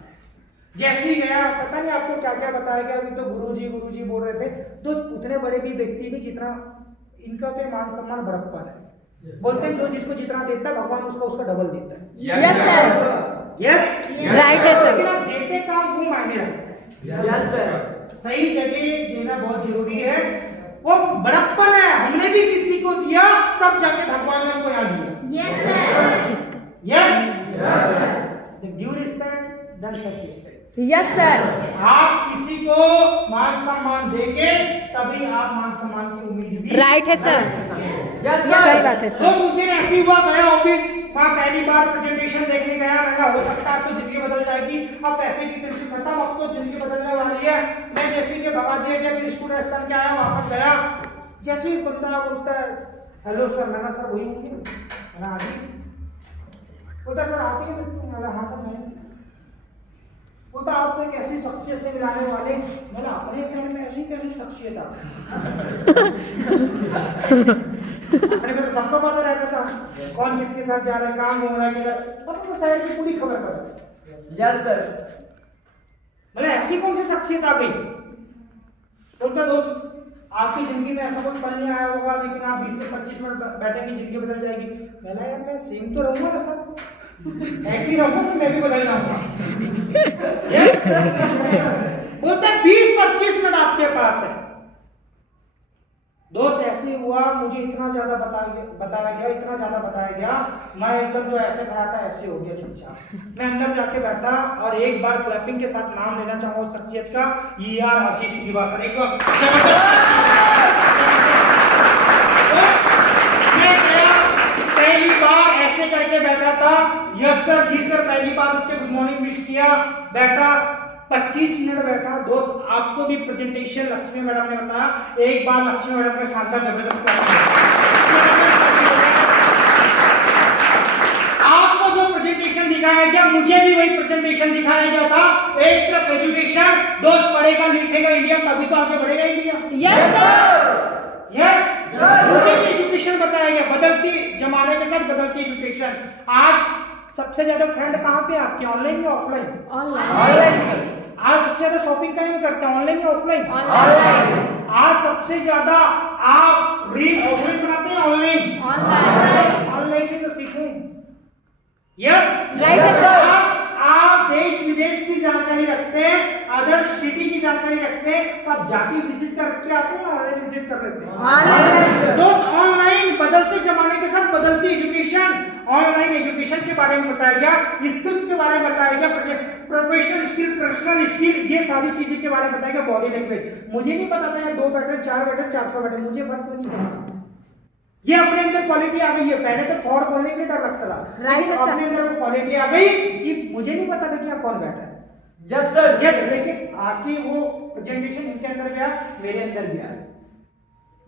जैसे ही गया, पता नहीं आपको क्या क्या बताया गया, अभी तो गुरुजी बोल रहे थे। तो उतने बड़े भी व्यक्ति नहीं जितना इनका, तो मान सम्मान बड़प्पन है। बोलते हैं जो जिसको जितना देता है भगवान उसका डबल देता है। Yes sir. यस राइट है सर। लेकिन आप देते काम वो मायने रखते हैं। Yes sir. सही जगह देना बहुत जरूरी है। वो बड़प्पन है, हमने भी किसी को दिया तब जाके भगवान ने हमको यहाँ दिया। Yes sir. Yes due respect then respect. Yes sir. आप किसी को मान सम्मान देंगे तभी आप मान सम्मान की उम्मीद भी। राइट है सर। Yes sir. सही बात है सर। तो उस दिन ऐसी हुआ, गया ऑफिस, वहाँ पहली बार प्रेजेंटेशन देखने गया। मैंने हो सकता है तो जिंदगी बदल जाएगी, अब पैसे की टेंशन खत्म, अब तो जिंदगी बदलने वाली है। मैं जैसे कि भगा दिया गया, फिर स्कूल रेस्टोरेंट के आया, वापस गया। जैसे ही बंदा बोलता है हेलो सर, मैंने सर वही होंगे, मैंने आगे बोलता सर आते ही। मैंने हाँ सर मैं। बोलता आपको एक ऐसी शख्सियत से मिलाने वाले। मैंने अपने शहर में ऐसी कैसी शख्सियत आ तो सबको पता रहता था कौन किसके साथ जा रहा है, काम हो रहा है किधर, अब तो शहर की पूरी खबर पता। Yes sir. मतलब ऐसी कौन सी शख्सियत आ गई। बोलता दोस्त आपकी जिंदगी में ऐसा कोई पल नहीं आया होगा, लेकिन आप 20 से 25 मिनट बैठेंगे जिंदगी बदल जाएगी। मैंने यार मैं सेम तो रहूंगा ना सर, ऐसे ही रहूंगा तो मैं भी बदल जाऊंगा। बोलता 20-25 मिनट आपके पास है। दोस्त ऐसे ही हुआ, मुझे इतना ज्यादा बताया गया, मैं एकदम जो ऐसे खड़ा था ऐसे हो गया चुपचाप। मैं अंदर जाके बैठा और एक बार क्लैपिंग के साथ नाम लेना चाहूंगा उस शख्सियत का, ER आशीष श्रीवास्तव। एक मैं गया, पहली बार ऐसे करके बैठा था, यस सर जी सर, पहली बार उठ के गुड मॉर्निंग विश किया, बैठा 25 मिनट बैठा। दोस्त आपको भी प्रेजेंटेशन लक्ष्मी मैडम ने बताया, एक बार लक्ष्मी मैडम के शानदार जबरदस्त आपको जो प्रेजेंटेशन दिखाया गया, मुझे भी वही प्रेजेंटेशन दिखाया गया था। एक तरफ एजुकेशन, दोस्त पढ़ेगा लिखेगा इंडिया, तभी तो आगे बढ़ेगा इंडिया। Yes sir. यस मुझे भी एजुकेशन बताया गया, बदलती जमाने के साथ बदलती एजुकेशन। आज सबसे ज्यादा फ्रेंड कहाँ पे आपके, ऑनलाइन या ऑफलाइन? ऑनलाइन। आज सबसे ज्यादा शॉपिंग कहीं करते हैं, ऑनलाइन या ऑफलाइन? ऑनलाइन। आज सबसे ज्यादा आप रील ऑफलाइन बनाते हैं ऑनलाइन? ऑनलाइन की तो सीखें। यस राइट है सर। आप देश विदेश की जानकारी रखते हैं, अदर सिटी की जानकारी रखते हैं, तो आप जाके विजिट करके आते हैं, ऑनलाइन विजिट कर लेते हैं? ऑनलाइन। दोस्त ऑनलाइन बदलते जमाने के साथ बदलती एजुकेशन, ऑनलाइन एजुकेशन के बारे में बताया गया, स्किल्स के बारे में बताया गया, प्रोफेशनल स्किल, पर्सनल स्किल, ये सारी चीजें के बारे में बताया गया, बॉडी लैंग्वेज। मुझे नहीं पता था यार 2 बैठक 4 बैठक 400 बैठक, मुझे फर्क नहीं पड़ा। ये अपने अंदर क्वालिटी आ गई है। पहले तो थॉट बोलने के लिए डर लगता था, राइट लेकिन है सर। अपने अंदर वो क्वालिटी आ गई कि मुझे नहीं पता था कि आप कौन बैठा है। Yes sir. यस, लेकिन आके वो प्रेजेंटेशन इनके अंदर गया, मेरे अंदर गया।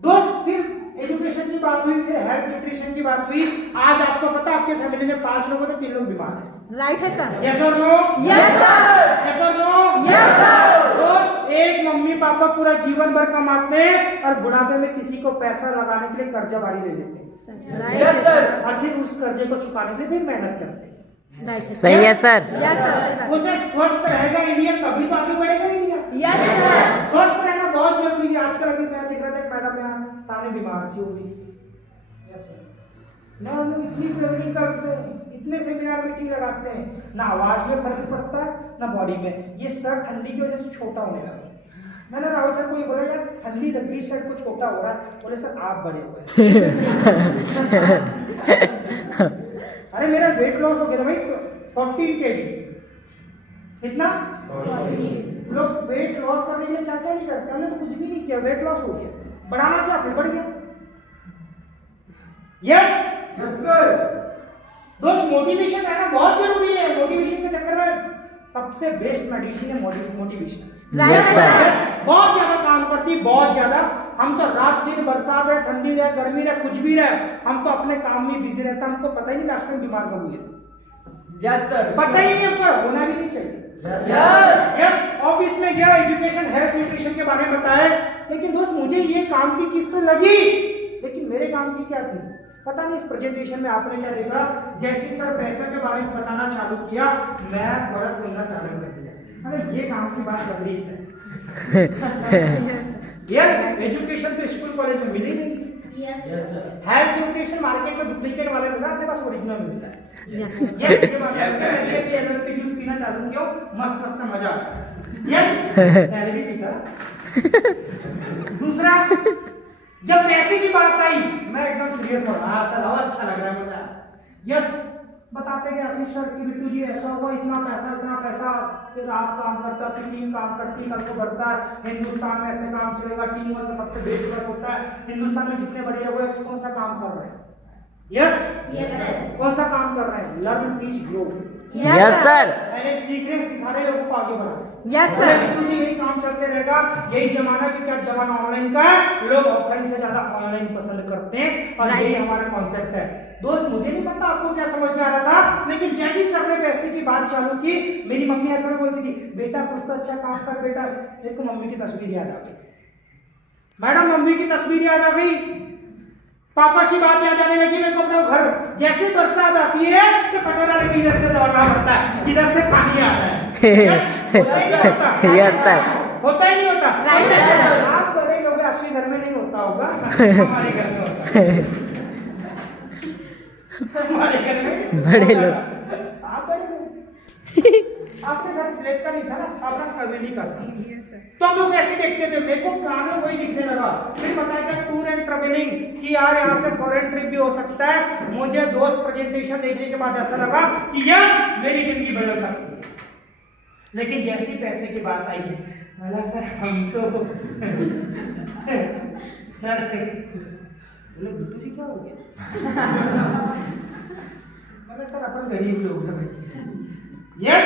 दोस्त फिर एजुकेशन की बात हुई, फिर हेल्थ न्यूट्रिशन की बात हुई। आज आपको पता है आपके फैमिली में 5 लोग हैं तो 3 लोग बीमार हैं। राइट है सर। यस और नो? Yes sir. यस और नो? Yes sir. दोस्त एक मम्मी पापा पूरा जीवन भर कमाते हैं और बुढ़ापे में किसी को पैसा लगाने के लिए कर्जा बाड़ी ले लेते हैं, यस सर। और फिर उस कर्जे को चुकाने के लिए फिर मेहनत करते हैं। राइट है सही है सर। Yes sir. वो जब स्वस्थ रहेगा इंडिया तभी तो आगे बढ़ेगा इंडिया। Yes sir. स्वस्थ रहना बहुत जरूरी है। आजकल अभी मैं देख रहा था मैडम यहाँ सामने बीमार सी हो गई। ना हम लोग इतनी ट्रेवलिंग करते हैं, इतने सेमिनार मीटिंग लगाते हैं, ना आवाज में फर्क पड़ता है ना बॉडी में। ये सर ठंडी की वजह से छोटा होने लगा। मैंने राहुल सर को ये बोला यार ठंडी लग रही, शर्ट को छोटा हो रहा है। बोले सर आप बड़े हो गए। अरे मेरा वेट लॉस हो गया था भाई 14 kg। कितना? लोग वेट लॉस करने के लिए क्या क्या नहीं करते, हमने तो कुछ भी नहीं किया, वेट लॉस हो गया। बढ़ाना चाहिए फिर बढ़ गया। Yes yes sir. दोस्त मोटिवेशन रहना बहुत जरूरी है। मोटिवेशन के चक्कर में सबसे बेस्ट मेडिसिन है मोटिवेशन। राइट है सर। बहुत ज्यादा काम करती है, बहुत ज्यादा। हम तो रात दिन बरसात रहे, ठंडी रहे, गर्मी रहे, कुछ भी रहे, हम तो अपने काम में बिजी रहता, हमको पता ही नहीं लास्ट में बीमार कब हुए। Yes sir. पता ही नहीं हमको, होना भी नहीं चाहिए। यस। यस ऑफिस में गया, एजुकेशन हेल्थ न्यूट्रिशन के बारे में बताया, लेकिन दोस्त मुझे ये काम की चीज तो लगी, लेकिन मेरे काम की क्या थी पता नहीं। इस प्रेजेंटेशन में आपने क्या देखा, जैसे सर पैसे के बारे में बताना चालू किया, मैं थोड़ा सुनना चालू कर दिया। अरे ये काम की बात लग रही है। यस एजुकेशन तो स्कूल कॉलेज में मिली नहीं। Yes sir. Health nutrition market में डुप्लीकेट वाले मिलता है, अपने पास ओरिजिनल मिलता है। यस यस ये बात है। ये एलएलपी जूस पीना चालू किया, मस्त लगता, मजा आता है। यस पहले भी पीता। दूसरा, जब पैसे की बात आई मैं एकदम सीरियस हो रहा, सर और अच्छा लग रहा है मुझे। यस बताते गए आशीष सर कि बिट्टू जी ऐसा हुआ, इतना पैसा, फिर आप काम करता, फिर टीम काम करती, कल को बढ़ता है। हिंदुस्तान में ऐसे काम चलेगा, टीम वर्क सबसे बेस्ट वर्क होता है। हिंदुस्तान में जितने बड़े लोग हैं कौन सा काम कर रहे हैं? यस कौन सा काम कर रहे हैं? Learn teach grow. Yes sir. पहले सीख रहे सिखा रहे लोगों को आगे बढ़ा रहे। Yes sir. बिट्टू जी यही काम चलते रहेगा। यही जमाना की क्या जमाना ऑनलाइन का है, लोग ऑफलाइन से ज्यादा ऑनलाइन पसंद करते हैं और यही हमारा कॉन्सेप्ट है। दोस्त मुझे नहीं पता आपको क्या समझ में आ रहा था, लेकिन जैसे ही सर ने पैसे की बात चालू की, मेरी मम्मी ऐसा बोलती थी बेटा कुछ तो अच्छा काम कर बेटा। मेरे को मम्मी की तस्वीर याद आ गई। मैडम मम्मी की तस्वीर याद आ गई, पापा की बात याद आने लगी। मेरे को अपना घर, जैसे बरसात आती है तो कटोरा लेके इधर से दौड़ना पड़ता है, इधर से पानी आ रहा है। Yes sir. होता ही नहीं होता। राइट है सर। आप बड़े लोग आपके घर में नहीं होता होगा, हमारे घर में होता है। हमारे घर में बड़े लोग। आप बड़े लोग, आपने घर सिलेक्ट का नहीं था ना, अपना फैमिली का था। तो हम लोग ऐसे देखते थे, मेरे को प्लान में वही दिखने लगा। फिर बताया टूर एंड ट्रेवलिंग कि यार यहाँ से फॉरेन ट्रिप भी हो सकता है। मुझे दोस्त प्रेजेंटेशन देखने के बाद ऐसा लगा कि यस मेरी जिंदगी बदल सकती है। लेकिन जैसी पैसे की बात आई, बोला सर हम तो सर बोले बिट्टू जी क्या हो गया? बोले सर अपन गरीब लोग हैं भाई। यस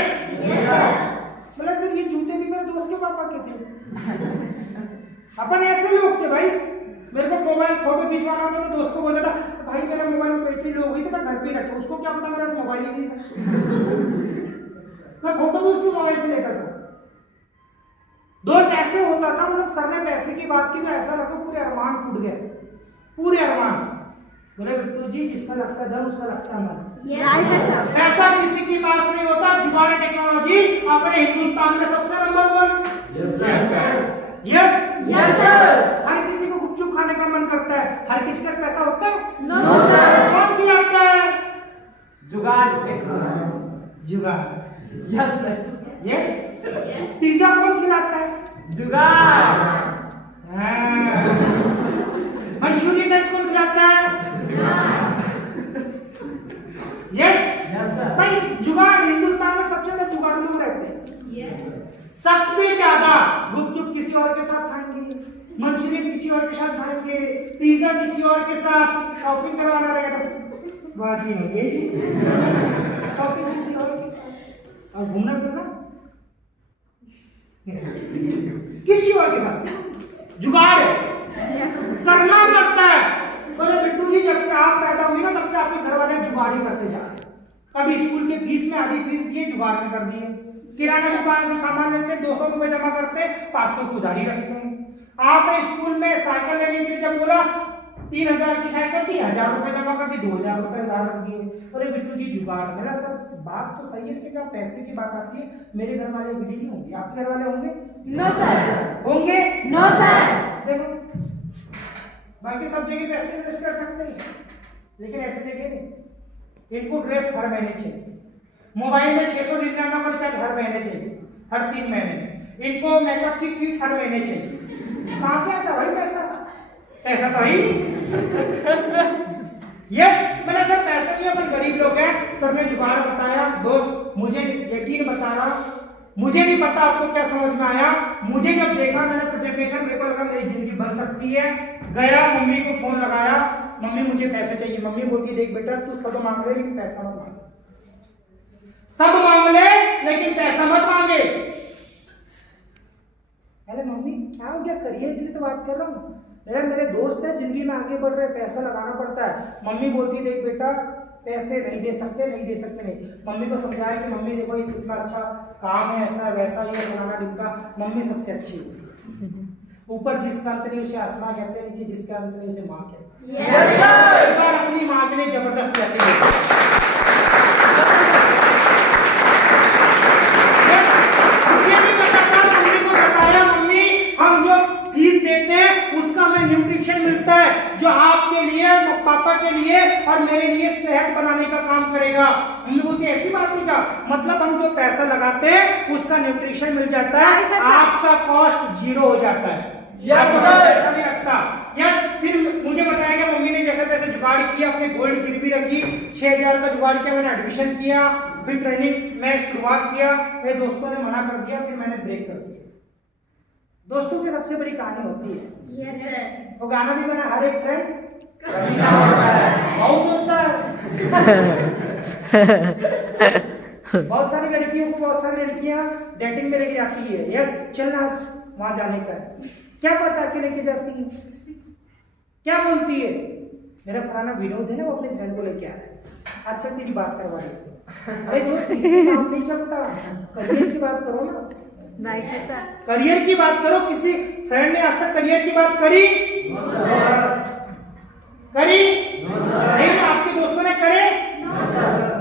बोला सर ये जूते भी मेरे दोस्त के पापा के थे। अपन ऐसे लोग थे भाई। मेरे को मोबाइल फोटो खिंचवाना था तो दोस्त को बोला था भाई मेरा मोबाइल में बैटरी लो गई तो मैं घर पे रखा, उसको क्या पता मेरा मोबाइल ही नहीं था। मैं फोटो भी उसके मोबाइल से लेकर था। दोस्त ऐसे होता था, मतलब सर ने पैसे की बात की तो ऐसा लगा पूरे अरमान टूट गए, पूरे अरमान। बोले बिट्टू जी जिसका लगता दम उसका लगता मन। राइट है सर। पैसा किसी के पास नहीं होता, जुगाड़ टेक्नोलॉजी अपने हिंदुस्तान में सबसे number 1। Yes, sir. Yes Yes, sir. हर किसी को गुपचुप खाने का मन करता है, हर किसी के पास पैसा होता है? No sir. कौन खिलाता है? जुगाड़ टेक्नोलॉजी। जुगाड़। Yes, sir. यस पिज्जा कौन खिलाता है? जुगाड़। मंचूरियन राइस कौन खिलाता है? Yes Yes, sir. भाई जुगाड़ हिंदुस्तान में सबसे ज्यादा जुगाड़ लोग रहते हैं। यस सबसे ज्यादा गुपचुप किसी और के साथ खाएंगे, मंचूरियन किसी और के साथ खाएंगे, पिज्जा किसी और के साथ, शॉपिंग करवाना रहेगा तो बात ही नहीं है जी। शॉपिंग किसी और के साथ और घूमना फिरना किसी और के साथ। जुगाड़ है, करना पड़ता है। बोले बिट्टू जी जब से आप पैदा हुई ना तब से आपके घर वाले जुगाड़ ही करते जा रहे हैं। कभी स्कूल के फीस में आधी फीस दिए, जुगाड़ में कर दिए। किराना दुकान से सामान लेते हैं, 200 रुपए जमा करते हैं, 500 की उधारी रखते हैं। आपने स्कूल में साइकिल लेने के लिए जब बोला 3000 की साइकिल थी, 1000 रुपए जमा कर दी, 2000 रुपए उधार रख दिए। अरे बिट्टू जी जुगाड़। मेरा सब बात तो सही है, लेकिन जब पैसे की बात आती है मेरे घर वाले एग्री नहीं होंगे। आपके घर वाले होंगे? No sir. होंगे? No sir. देखो बाकी सब जगह पैसे इन्वेस्ट कर सकते हैं, लेकिन ऐसे जगह नहीं। इनको ड्रेस हर महीने चाहिए, मोबाइल में 699 का रिचार्ज हर महीने चाहिए, हर 3 महीने में। इनको मेकअप की किट हर महीने चाहिए। कहां से आता भाई पैसा? पैसा तो है ही नहीं। यस मैंने सर पैसा नहीं, अपन गरीब लोग हैं। सर ने जुगाड़ बताया, दोस्त मुझे यकीन बता रहा, मुझे नहीं पता आपको क्या समझ में आया। मुझे जब देखा मैंने प्रेजेंटेशन पेपर लगा, मेरी जिंदगी बन सकती है। गया मम्मी को फोन लगाया, मम्मी मुझे पैसे चाहिए। मम्मी बोलती देख बेटा तू सब मांग ले लेकिन पैसा मत मांग, सब मांग ले लेकिन पैसा मत मांगे। अरे मम्मी क्या हो गया? करियर के लिए तो बात कर रहा हूँ। मेरे दोस्त है जिंदगी में आगे बढ़ रहे, पैसा लगाना पड़ता है। मम्मी बोलती है देख बेटा पैसे नहीं दे सकते नहीं। मम्मी को समझाया कि मम्मी देखो ये कितना अच्छा काम है, ऐसा वैसा ये फलाना ढिमका। मम्मी सबसे अच्छी है। ऊपर जिसका अंत नहीं उसे आसमां कहते हैं, नीचे जिसका अंत नहीं उसे मां कहते हैं। Yes sir. एक बार अपनी मां के लिए जबरदस्त कहते हैं। मुझे नहीं पता था, मम्मी को बताया मम्मी हम जो फीस देते हैं उसका हमें न्यूट्रिशन मिलता है जो आपके लिए, पापा के लिए और मेरे लिए सेहत बनाने का काम करेगा। मम्मी बोलती ऐसी बात है क्या? मतलब हम जो पैसा लगाते हैं उसका न्यूट्रिशन मिल जाता है, आपका कॉस्ट 0 हो जाता है। Yes sir. ऐसा नहीं लगता। यस फिर मुझे बताया कि मम्मी ने जैसे तैसे जुगाड़ किया, अपने गोल्ड गिरवी रखी, 6000 का जुगाड़ किया, मैंने एडमिशन किया, फिर ट्रेनिंग में शुरुआत किया। मेरे दोस्तों ने मना कर दिया, फिर मैंने ब्रेक कर दिया। दोस्तों की सबसे बड़ी कहानी होती है। Yes sir. वो गाना भी बना, हर एक फ्रेंड बहुत होता है। बहुत सारी लड़कियों को बहुत सारी लड़कियां डेटिंग में लेके जाती है। यस चलना आज वहां जाने का है। क्या पता के लेके जाती है, क्या बोलती है मेरा पुराना विनोद है ना, वो अपने फ्रेंड को लेके आ रहा है, अच्छा तेरी बात करवा देते। अरे दोस्त इससे काम नहीं चलता, करियर की बात करो ना। राइट है सर। करियर की बात करो। किसी फ्रेंड ने आज तक करियर की बात करी? करी नहीं? आपके दोस्तों ने करे?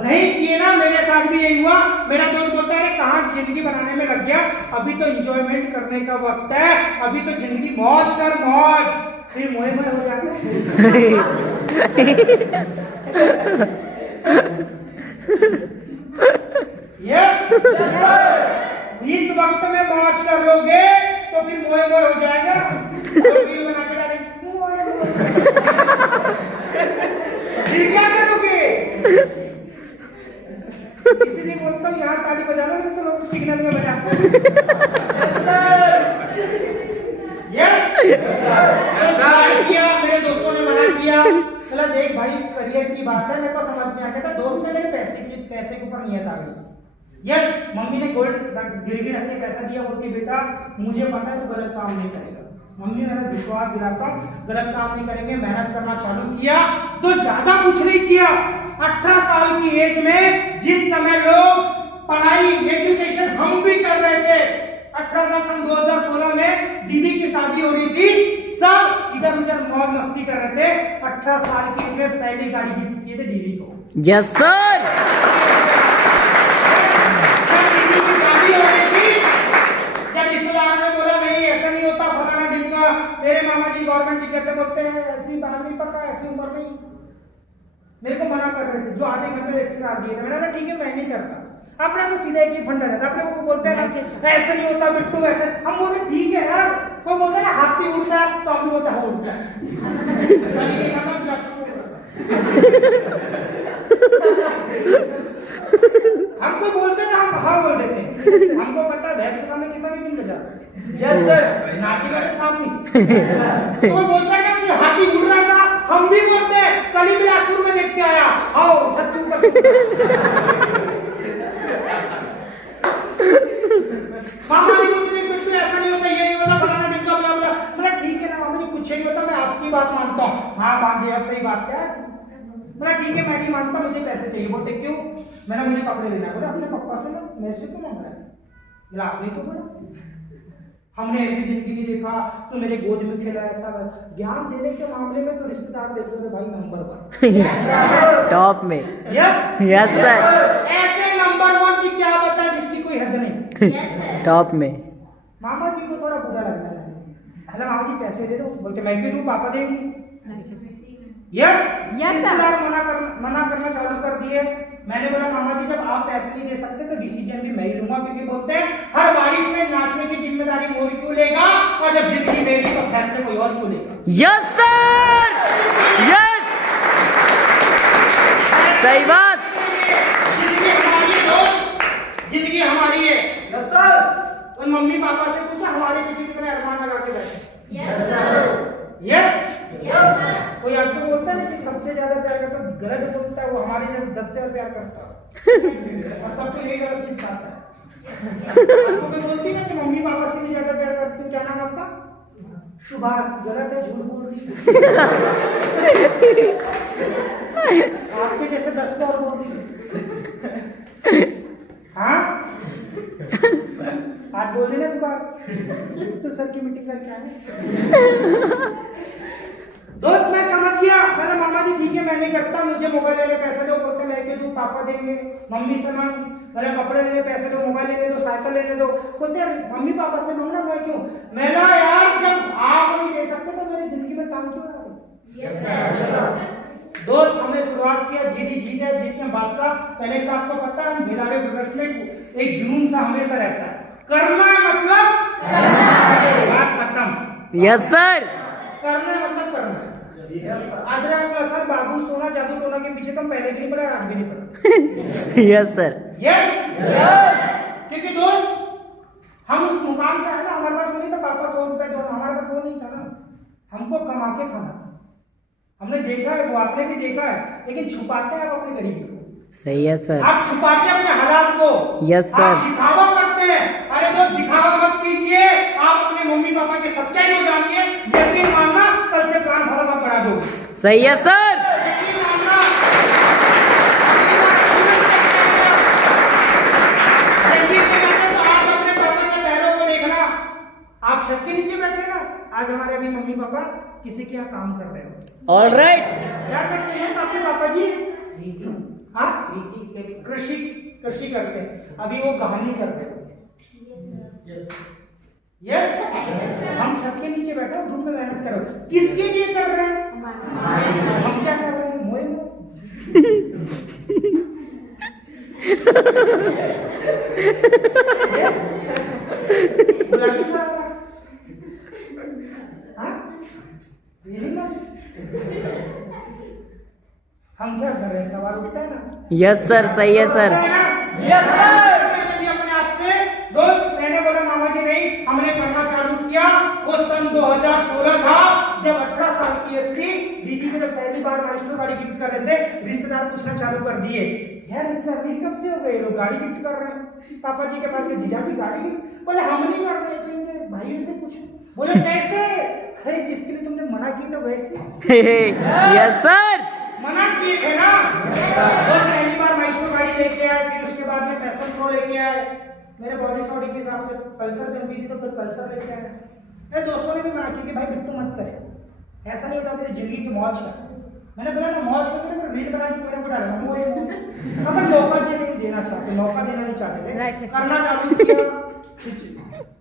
नहीं किए ना। मेरे साथ भी यही हुआ। मेरा दोस्त बोलता है कहाँ जिंदगी बनाने में लग गया, अभी तो एंजॉयमेंट करने का वक्त है, अभी तो जिंदगी मौज कर मौज। फिर मोए मोए हो जाता है। यस इस वक्त में मौज कर लोगे तो फिर मोए मोए हो जाएगा। वीडियो बना के डालेंगे क्या करोगे? इसलिए बोलता हूँ यहाँ ताली बजा लो, नहीं तो लोग सिग्नल में बजाते हैं। यस किया, मेरे दोस्तों ने मना किया। चला देख भाई करियर की बात है, मेरे को समझ में आ गया था। दोस्त ने मेरे पैसे के ऊपर नियत आ गई। यस मम्मी ने गोल्ड गिरवी रख के पैसा दिया, बोलती बेटा मुझे पता है तू गलत काम नहीं करेगा। मम्मी मैंने विश्वास दिलाता हूँ गलत काम नहीं करेंगे। मेहनत करना चालू किया तो ज्यादा कुछ नहीं किया। 18 साल की एज में जिस समय लोग पढ़ाई एजुकेशन हम भी कर रहे थे, 18 साल सन 2016 में दीदी की शादी हो रही थी, सब इधर उधर मौज मस्ती कर रहे थे। 18 साल की एज में पहली गाड़ी गिफ्ट किए थे दीदी को। Yes sir. शादी हो रही थी, जब रिश्तेदारों ने बोला नहीं ऐसा नहीं होता फलाना ढिमका, मेरे मामा जी गवर्नमेंट टीचर थे, बोलते हैं ऐसी बात नहीं पक्का, ऐसी उम्र नहीं। मेरे को मना कर रहे थे, जो आधे घंटे लेक्चर दिए थे, मैंने कहा ठीक है मैं नहीं करता। अपना तो सीधा एक ही फंडा रहता, अपने को बोलते हैं ना ऐसे नहीं होता बिट्टू ऐसे, हम बोलते ठीक है यार, कोई बोलते है ना हाथी उड़ता है तो हम भी बोलते हैं उड़ता है। हमको बोलते हैं हम हाँ बोल देते हैं, हमको पता है भैंस के सामने कितना भी बिल बजा। Yes sir. नाचेगा के सामने कोई बोलता है ना कि हाथी उड़ रहा था, हम भी बोलते हैं कल ही बिलासपुर में देख के आया, आओ छत ऊपर। मामा जी बोलते हैं कुछ ऐसा नहीं होता, ये नहीं होता फलाना ढिमका बला बला। बोला ठीक है ना मामा जी कुछ नहीं होता, मैं आपकी बात मानता हूँ। हाँ मान जी अब सही बात क्या है। बोला ठीक है मैं नहीं मानता, मुझे पैसे चाहिए। बोलते क्यों? मैंने मुझे कपड़े लेना है। बोला अपने पापा से ना, मेरे से क्यों मांग रहा है? बोला आपने तो बोला हमने ऐसी जिंदगी नहीं देखा, तो मेरे गोद में खेला ऐसा। ज्ञान देने के मामले में तो रिश्तेदार देखो रे भाई नंबर 1 टॉप में। Yes yes sir. ऐसे नंबर 1 की क्या बता जिसकी कोई हद नहीं। टॉप में। मामा जी को थोड़ा बुरा लगता है, अरे मामा जी पैसे दे दो। बोलते मैं क्यों दूं, पापा देंगे। यस रिश्तेदार मना करना चालू कर दिए। मैंने बोला मामा जी जब आप पैसे नहीं दे सकते तो डिसीजन भी मैं ही लूंगा, क्योंकि बोलते हैं हर बारिश में नाचने की जिम्मेदारी मोर क्यों लेगा, और जब जिंदगी मेरी तो फैसले कोई और क्यों लेगा। Yes sir. यस सही बात। जिंदगी हमारी है दोस्त, जिंदगी हमारी है। Yes sir. उन मम्मी पापा से पूछा हमारे किसी कितने अरमान लगा के बैठे। Yes sir. यस कोई आपको बोलता है ना कि सबसे ज्यादा प्यार करता है, गलत बोलता है, वो हमारे जैसे 10 से प्यार करता है और सबको यही गलत चिपकाता है। आपको कोई बोलती है ना कि मम्मी पापा से भी ज्यादा प्यार करती हूँ, क्या नाम आपका? सुभाष। गलत है, झूठ बोल रही है। आपके जैसे 10 को और बोल रही है। हाँ आज बोल रही ना सुभाष, तो सर की मीटिंग करके आए। दोस्त मैं समझ गया, मैंने मामा जी ठीक है मैं नहीं करता, मुझे मोबाइल लेने पैसे दो। बोलते मैं क्यों दूं, पापा देंगे। मम्मी से मांग, मैंने कपड़े लेने पैसे दो, मोबाइल लेने दो, साइकिल लेने दो। बोलते मम्मी पापा से मांगना, मैं क्यों। मैंने यार जब आप नहीं दे सकते तो मेरी जिंदगी में टांग क्यों लगा रहे। दोस्त हमने शुरुआत किया, जीत है, जीत के बादशाह। पहले से आपको पता है भिलावे ब्रदर्स में एक जुनून सा हमेशा रहता है, करना मतलब बात खत्म। Yes sir. करना मतलब करना। अदरक लहसुन बाबू सोना जादू टोना के पीछे तुम पहले भी नहीं पड़ा, आज भी नहीं पड़ा। Yes sir. यस क्योंकि दोस्त हम उस मुकाम से है ना, हमारे पास वो नहीं था पापा 100 रुपए दो, हमारे पास वो नहीं था ना, हमको कमा के खाना। हमने देखा है, वो आपने भी देखा है, लेकिन छुपाते हैं आप अपनी गरीबी को। सही है सर। आप छुपाते हैं अपने हालात को। Yes sir. आप दिखावा करते हैं। अरे दोस्त दिखावा मत कीजिए, आप अपने मम्मी पापा की सच्चाई को जानिए। यकीन मानना कल से प्लान फॉलो मत बढ़ा दो। सही है सर। यकीन मानना तो आप अपने पापा के पैरों को देखना। आप छत के नीचे बैठे ना, आज हमारे अभी मम्मी पापा किसी के यहाँ काम कर रहे हो। ऑलराइट। क्या करते हैं आपके पापा जी? हाँ कृषि करते हैं। अभी वो कहानी कर रहे हो। यस हम छत के नीचे बैठे हो, धूप में मेहनत करो, किसके लिए कर रहे हैं? हम क्या कर रहे हैं? मोए मोए। यस गुलाबी सा हाँ हम क्या कर रहे हैं? सवाल उठता है ना। Yes sir. सही है सर। Yes sir. मैंने भी अपने आप से दोस्त, मैंने बोला मामा जी नहीं, हमने करना चालू किया। वो सन 2016 था जब 18 साल की थी दीदी को, जब पहली बार माइस्ट्रो गाड़ी गिफ्ट कर रहे थे, रिश्तेदार पूछना चालू कर दिए यार इतना अमीर कब से हो गए, लोग गाड़ी गिफ्ट कर रहे हैं। पापा जी के पास में जीजा जी गाड़ी गिफ्ट, बोले हम नहीं कर रहे, तो इनके भाइयों से कुछ। बोले कैसे? अरे जिसके लिए तुमने मना किया था वैसे। Yes sir. मना किए थे ना। और पहली बार माइस्ट्रो गाड़ी लेके आए, फिर उसके बाद में पैशन प्रो लेके आए। मेरे बॉडी सॉडी के हिसाब से पल्सर चलती थी तो फिर पल्सर लेके आए। मेरे दोस्तों ने भी मना किया कि भाई बिट्टू मत करे, ऐसा नहीं होता, मेरी जिंदगी की मौज का। मैंने बोला ना मौज करके तो रील बना के मेरे को डाला वो अपन मौका देना चाहते, मौका देना नहीं चाहते थे, करना चालू किया।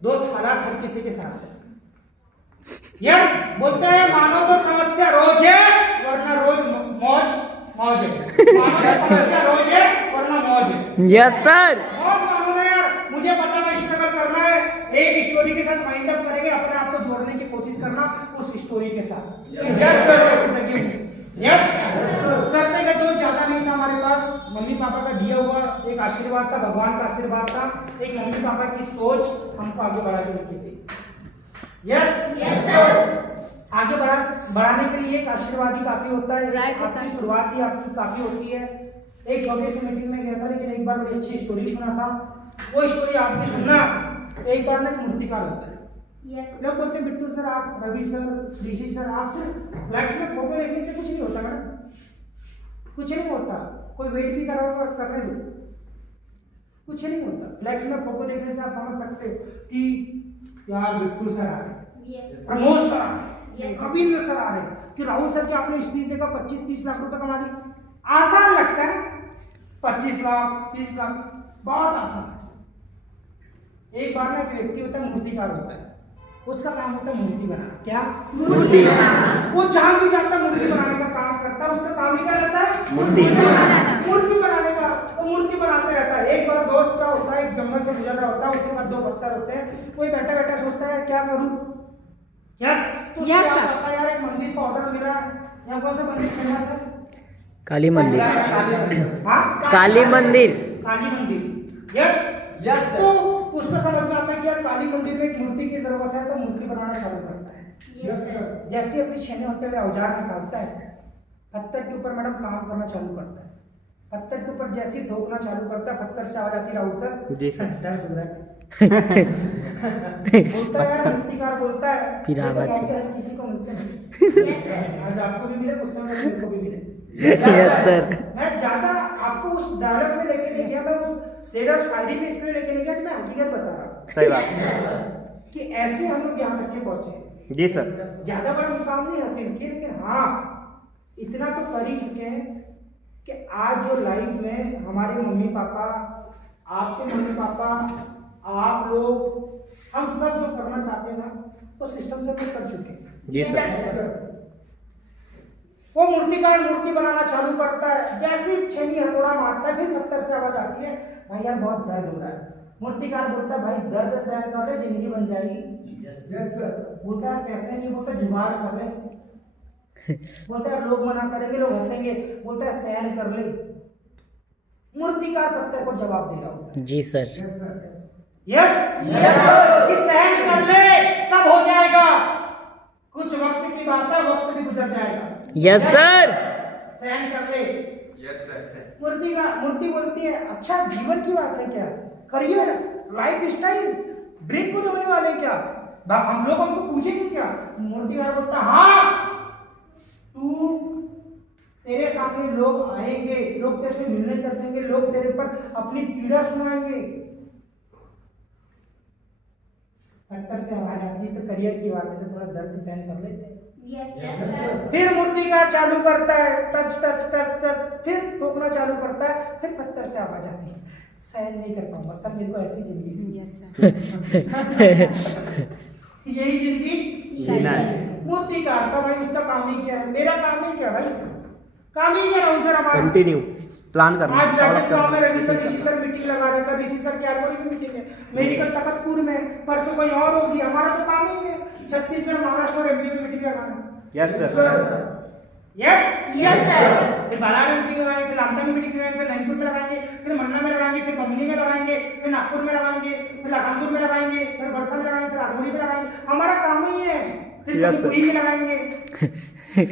दोस्त हालात हर किसी के साथ है। यार बोलते हैं मानो तो समस्या रोज है वरना रोज मौज मौज है, मानो तो समस्या रोज है वरना मौज है। Yes sir. मौज मानो ना यार, मुझे पता है स्ट्रगल करना है, एक स्टोरी के साथ माइंड अप करेंगे, अपने आप को जोड़ने की कोशिश करना उस स्टोरी के साथ। यस सर, यस करते गए। तो ज्यादा नहीं था हमारे पास, मम्मी पापा का दिया हुआ एक आशीर्वाद था, भगवान का आशीर्वाद था, एक मम्मी पापा की सोच हमको आगे बढ़ा के रखी थी। Yes sir. आगे बढ़ाने के लिए एक आशीर्वाद ही काफी होता है, आपकी शुरुआत ही आपकी काफी होती है। एक छोटे से मीटिंग में गया था, लेकिन एक बार बड़ी अच्छी स्टोरी सुना था, वो स्टोरी आप भी सुनना। एक बार ना एक मूर्तिकार होता है, लोग बोलते हैं बिट्टू सर, आप रवि सर, ऋषि सर, आप सिर्फ फ्लैक्स में फोटो देखने से कुछ नहीं होता मैडम, कुछ नहीं होता। कोई वेट भी करा करने दो, कुछ नहीं होता। फ्लैक्स में फोटो देखने से आप समझ सकते हो कि यार बिट्टू सर आ रहे, प्रमोद सर आ रहे, रविंद्र सर आ रहे, कि राहुल सर की आपने स्पीच देखा 25-30 लाख रुपए कमा ली। आसान लगता है 25 लाख 30 लाख, बहुत आसान है। एक बार ना एक व्यक्ति होता है, मूर्तिकार होता है, उसका काम होता है मूर्ति बनाना। क्या? मूर्ति बनाना। वो जहां भी जाता है मूर्ति बनाने का काम करता है, उसका काम ही क्या रहता है? मूर्ति बनाना। मूर्ति बनाने का, वो मूर्ति बनाते रहता है। एक बार दोस्त क्या होता है, एक जंगल से गुजर रहा होता है, उसके बाद 2 पत्थर होते हैं, कोई बैठा बैठा सोचता है क्या करूं। यस, तो क्या करता है, यार एक मंदिर का ऑर्डर मिला है, यहाँ कौन सा मंदिर फेमस है? काली मंदिर। हाँ, काली मंदिर। काली मंदिर। यस, तो उसको समझ में आता है कि यार काली मंदिर में एक मूर्ति की जरूरत है, तो मूर्ति बनाना चालू करता है। जैसे अपनी छेने होते हुए औजार निकालता है, पत्थर के ऊपर मैडम काम करना चालू करता है। पत्थर के ऊपर जैसे ठोकना चालू करता है, पत्थर से आवाज आती है, राहुल सर जी सर, दर्द हो रहा है। बोलता है यार, मूर्तिकार बोलता है, फिर आवाज किसी को मिलते नहीं। आज आपको भी मिले, उस समय मेरे को भी मिले। Yes sir. मैं ज्यादा आपको उस डायलॉग में लेके नहीं गया, मैं उस शेर और शायरी में इसलिए लेके नहीं गया कि मैं हकीकत बता रहा हूँ। सही बात कि ऐसे हम लोग यहाँ तक के पहुंचे। जी सर। ज्यादा बड़ा मुकाम नहीं हासिल किए, लेकिन हाँ इतना तो कर ही चुके हैं कि आज जो लाइफ में हमारे मम्मी पापा, आपके मम्मी पापा, आप लोग, हम सब जो करना चाहते हैं ना, वो सिस्टम से कर चुके हैं। जी सर। वो मूर्तिकार मूर्ति बनाना चालू करता है, जैसी छेनी हथौड़ा मारता है, फिर पत्थर से आवाज आती है, भाई यार बहुत दर्द हो रहा है। मूर्तिकार बोलता है, भाई दर्द सहन कर ले, जिंदगी बन जाएगी। Yes sir. बोलता है कैसे नहीं, बोलता जुगाड़ कर ले। बोलता है लोग मना करेंगे, लोग हंसेंगे, बोलता है सहन कर ले। मूर्तिकार पत्थर को जवाब दे रहा होता है। जी सर। यस सर, कि सहन कर ले, सब हो जाएगा, कुछ वक्त की बात है, वक्त भी गुजर जाएगा। Yes sir. सहन कर ले। Yes sir. मूर्ति बोलती है, अच्छा जीवन की बात है क्या, करियर, लाइफ स्टाइल, ड्रीम पूरे होने वाले क्या, हम लोग हमको पूछेंगे क्या। मूर्तिकार बोलता हाँ, तू, तेरे सामने लोग आएंगे, लोग तेरे से मिलने तरसेंगे, लोग तेरे पर अपनी पीड़ा सुनाएंगे। पत्थर से आवाज आती है, तो करियर की बात है, तो थोड़ा दर्द सहन कर लेते हैं। फिर मूर्तिकार चालू करता है, टच टच टच टच, फिर ठोकना चालू करता है, फिर पत्थर से आवाज आती है, सहन नहीं कर पाऊंगा सर, मेरे को ऐसी जिंदगी यही जिंदगी जीना है। मूर्तिकार का भाई उसका काम ही क्या है, मेरा काम ही क्या भाई, काम ही क्या राहुल सर हमारा। कंटिन्यू प्लान करना। आज राजन गांव में ऋषि सर मीटिंग लगा रहे थे, ऋषि सर की आरमोरी की मीटिंग है, मेडिकल तखतपुर में, परसों कोई और होगी, हमारा तो काम ही है छत्तीसगढ़, महाराष्ट्र और एमपी में मीटिंग लगाना। Yes sir. Yes sir. फिर बालाघाट में मीटिंग लगाएंगे, फिर लामता में मीटिंग लगाएंगे, फिर नैनपुर में लगाएंगे, फिर मन्ना में लगाएंगे, फिर बमनी में लगाएंगे, फिर नागपुर में लगाएंगे, फिर लाखानपुर में लगाएंगे, फिर बरसा में लगाएंगे, फिर आधोरी में लगाएंगे, हमारा काम ही है। फिर पुरी में लगाएंगे,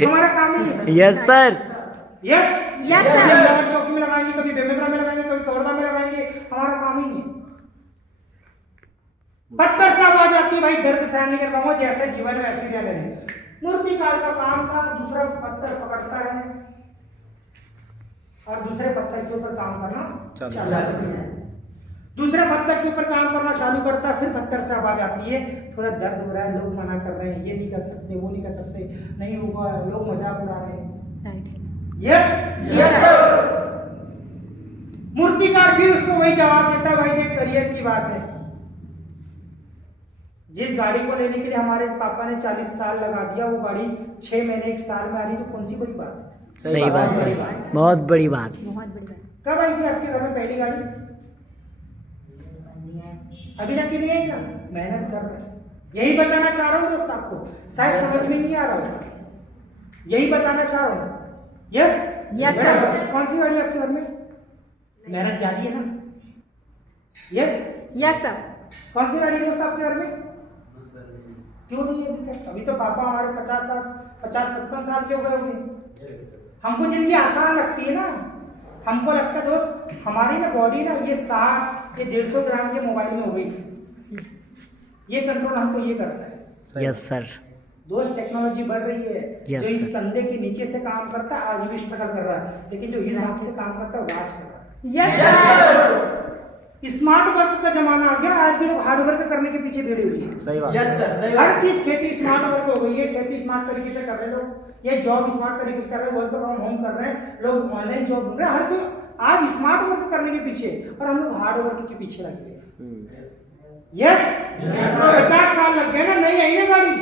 हमारा काम ही है। Yes sir. Yes sir. चौकी में लगाएंगे, कभी बेमेतरा में लगाएंगे, कभी कवर्धा में लगाएंगे, हमारा काम ही है। पत्थर से आवाज आती है, भाई दर्द सहन नहीं कर पाऊंगा, जैसे जीवन वैसे क्या करें। मूर्तिकार का काम था, दूसरा पत्थर पकड़ता है और दूसरे पत्थर के ऊपर काम करना चालू करता है। दूसरे पत्थर के ऊपर काम करना चालू करता है, फिर पत्थर से आवाज आती है, थोड़ा दर्द हो रहा है, लोग मना कर रहे हैं, ये नहीं कर सकते, वो नहीं कर सकते, नहीं होगा, लोग मजाक उड़ा रहे हैं। Yes yes sir. मूर्तिकार भी उसको वही जवाब देता है, भाई देख करियर की बात है। जिस गाड़ी को लेने के लिए हमारे पापा ने 40 साल लगा दिया, वो गाड़ी 6 महीने 1 साल में आ रही, तो कौन सी बड़ी बात है? सही बात सर, बहुत बड़ी बात। बहुत बड़ी बात। कब आई थी आपके घर में पहली गाड़ी? अभी तक की नहीं आई ना? मेहनत कर रहे हैं। यही बताना चाह रहा हूँ दोस्त आपको, शायद समझ में नहीं आ रहा होगा, यही बताना चाह रहा हूँ। Yes yes sir. कौन सी गाड़ी आपके घर में? मेहनत जारी है ना? Yes yes sir. कौन सी गाड़ी है दोस्त आपके घर में? क्यों नहीं है अभी तक? अभी तो पापा हमारे 50-55 साल के हो गए होंगे। हमको जिंदगी आसान लगती है ना, हमको लगता है दोस्त हमारी ना बॉडी ना ये 150 ग्राम के मोबाइल में हो गई, ये कंट्रोल हमको ये करता है। Yes sir. दोस्त टेक्नोलॉजी बढ़ रही है। Yes, जो इस sir. कंधे के नीचे से काम करता है आज भी स्ट्रगल कर रहा है, लेकिन जो इस भाग से काम करता है वो आज कर रहा है। Yes sir. स्मार्ट वर्क का जमाना आ गया, आज भी लोग हार्ड वर्क करने के पीछे भिड़े हुए हैं। सही बात। यस सर, सही हर बात। चीज खेती स्मार्ट वर्क हो गई है, खेती स्मार्ट तरीके से कर रहे हैं लोग, ये जॉब स्मार्ट तरीके से कर रहे हैं, वर्क फ्रॉम होम कर रहे हैं लोग, ऑनलाइन जॉब ढूंढ रहे हैं, हर कोई आज स्मार्ट वर्क करने के पीछे, और हम लोग हार्ड वर्क के पीछे लग गए। यस 50 साल लग गए ना, नहीं आई ना गाड़ी,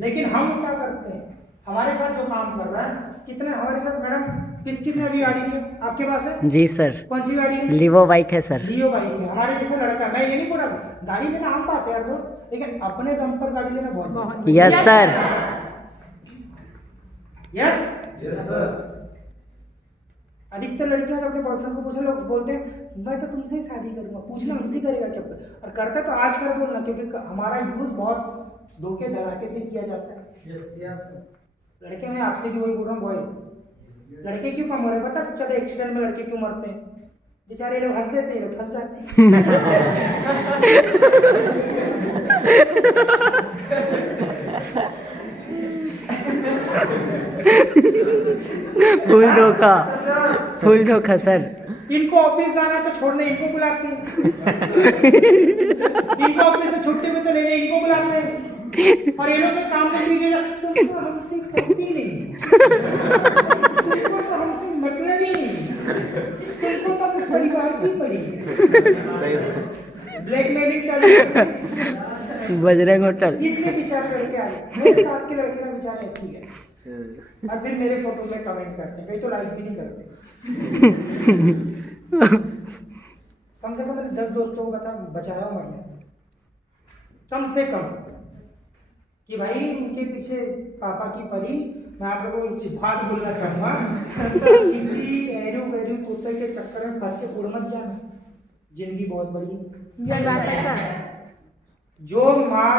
लेकिन हम क्या करते हैं, हमारे साथ जो काम कर रहा है, कितने हमारे साथ मैडम कितने अभी गाड़ी है आपके पास है? जी सर। कौन सी गाड़ी है? लीवो बाइक है सर। लियो बाइक है। हमारे जैसा लड़का, मैं ये नहीं बोल रहा गाड़ी लेना आम बात है यार दोस्त, लेकिन अपने दम पर गाड़ी लेना बहुत। Yes sir. Yes yes sir. अधिकतर लड़कियां जब अपने बॉयफ्रेंड को पूछे, लोग बोलते हैं मैं तो तुमसे ही शादी करूंगा, पूछना हमसे ही करेगा क्या, और करता तो आज कर बोलना, क्योंकि हमारा यूज बहुत धोखे धड़ाके से किया जाता है। Yes yes. लड़के में आपसे भी वही बोल रहा हूँ बॉयज, लड़के क्यों कम हो रहे हैं पता? सबसे ज्यादा एक्सीडेंट में लड़के क्यों मरते हैं? बेचारे लोग हंस देते हैं, फंस जाते फुल धोखा सर। इनको ऑफिस जाना तो छोड़ने इनको बुलाते हैं, इनको ऑफिस से छुट्टी भी तो लेने इनको बुलाते हैं, और ये लोग काम तुम तो हमसे करती नहीं, तुमको तो हमसे मतलब ही नहीं, तुमको तो अपने परिवार की पड़ी है। ब्लैकमेलिंग चल रही है, बजरंग होटल। इसलिए बेचारे लड़के आए, मेरे साथ के लड़के ना बेचारे ऐसे ही है, और फिर मेरे फोटो में कमेंट करते हैं, कई तो लाइक भी नहीं करते। कम से कम मैंने 10 दोस्तों को बचाया मरने से, कम से कम, कि भाई उनके पीछे पापा की परी। मैं आप लोगों को एक बात बोलना चाहूंगा, किसी एरू वेरू तोते के चक्कर में फंस के उड़ मत जाना, जिंदगी बहुत बड़ी है। यस बात है सर। जो माँ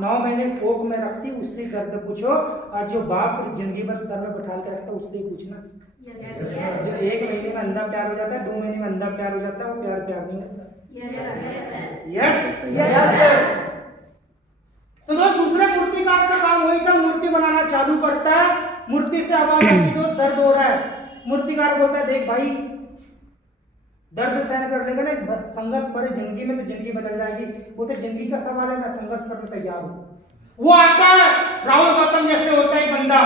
9 महीने कोख में रखती उससे दर्द पूछो, और जो बाप जिंदगी भर सर में बैठा के रखता उससे ही पूछना। जो 1 महीने में अंधा प्यार हो जाता है, 2 महीने में अंधा प्यार हो जाता है, वो प्यार नहीं होता। Yes yes sir. तो दोस्त दूसरे मूर्तिकार का काम वही था, मूर्ति बनाना चालू करता है, मूर्ति से आवाज आती है दोस्त दर्द हो रहा है, मूर्तिकार बोलता है देख भाई दर्द सहन कर लेगा ना इस संघर्ष भरे जिंदगी में, तो जिंदगी बदल जाएगी। वो तो जिंदगी का सवाल है, मैं संघर्ष करने तैयार हूँ। वो आता है राहुल गौतम जैसे होता है बंदा,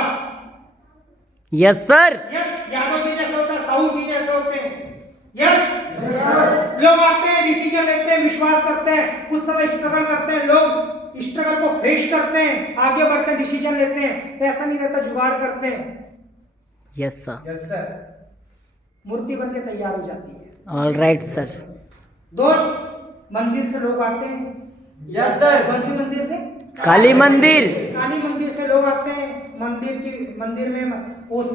yes sir. Yes Yadav ji जैसे होता है, साहू जी जैसे होते हैं, यस लोग आते हैं, डिसीजन लेते हैं, विश्वास करते हैं, कुछ समय स्ट्रगल करते हैं, लोग स्ट्रगल को फेस करते हैं, आगे बढ़ते हैं, डिसीजन लेते हैं, पैसा नहीं रहता जुगाड़ करते हैं। Yes sir. Yes sir. मूर्ति बन के तैयार हो जाती है। All right sir. दोस्त मंदिर से लोग आते हैं, यस सर। कौन सी मंदिर से? काली मंदिर। काली मंदिर से लोग आते हैं, मंदिर में उस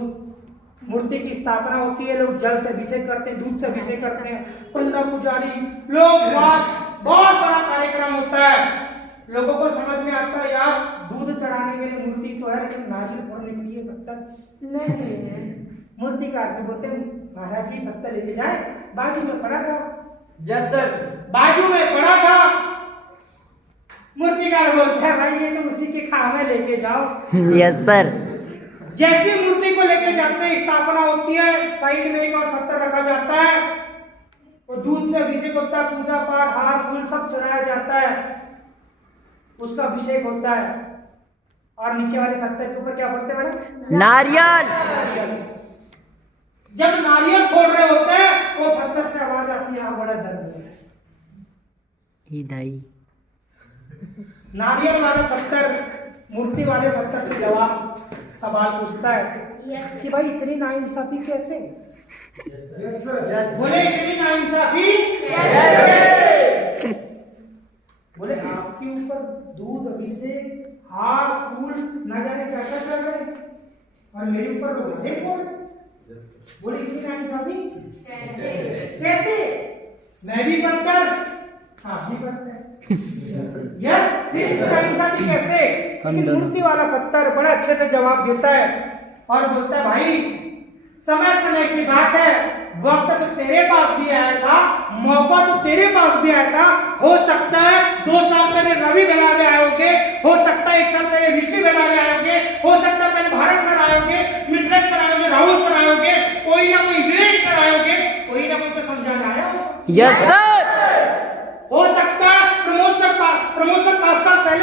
मूर्ति की स्थापना होती है, लोग जल से अभिषेक करते हैं, दूध से अभिषेक करते हैं, पंडा पुजारी लोग, बहुत बड़ा कार्यक्रम होता है। लोगों को समझ में आता है यार दूध चढ़ाने के लिए मूर्ति तो है, लेकिन नारियल फोड़ने के लिए पत्थर नहीं। मूर्तिकार से बोलते हैं महाराज जी पत्थर लेके जाए, बाजू में पड़ा था। Yes sir. बाजू में पड़ा था, मूर्तिकार बोलता है भाई ये तो उसी के खामे लेके जाओ। Yes sir. जैसे मूर्ति को लेके जाते हैं, स्थापना होती है, साइड में एक और पत्थर रखा जाता है, वो दूध से अभिषेक होता है, पूजा पाठ हार फूल सब चढ़ाया जाता है, उसका अभिषेक होता है। और नीचे वाले पत्थर के ऊपर क्या पड़ते हैं मैडम? नारियल। नारियल। जब नारियल फोड़ रहे होते हैं वो पत्थर से आवाज आती है, बड़ा दर्द होता है। ईदाई। नारियल वाला पत्थर मूर्ति वाले पत्थर से जवाब सवाल पूछता है कि भाई इतनी नाइंसाफी कैसे? Yes sir. बोले इतनी नाइंसाफी कैसे? बोले आपके ऊपर दूध, अभिषेक, हार, फूल, ना जाने क्या क्या चल रहे हैं और मेरे ऊपर लोग नहीं बोल रहे। बोले इतनी नाइंसाफी कैसे? मैं भी पत्थर, आप भी पत्थर। यस, इस नाइंसाफी कैसे? लेकिन मूर्ति वाला पत्थर बड़ा अच्छे से जवाब देता है और बोलता है भाई समय समय की बात है, वक्त तो तेरे पास भी आया था, मौका तो तेरे पास भी आया था। हो सकता है 2 साल पहले रवि बेला में आए होंगे, हो सकता है 1 साल पहले ऋषि बेला में आए होंगे, हो सकता है पहले भारत सर आए होंगे, मित्रेश सर आए होंगे, राहुल सर आए होंगे, कोई ना कोई विवेक सर आए होंगे, कोई ना कोई तो समझाने आया। Yes sir.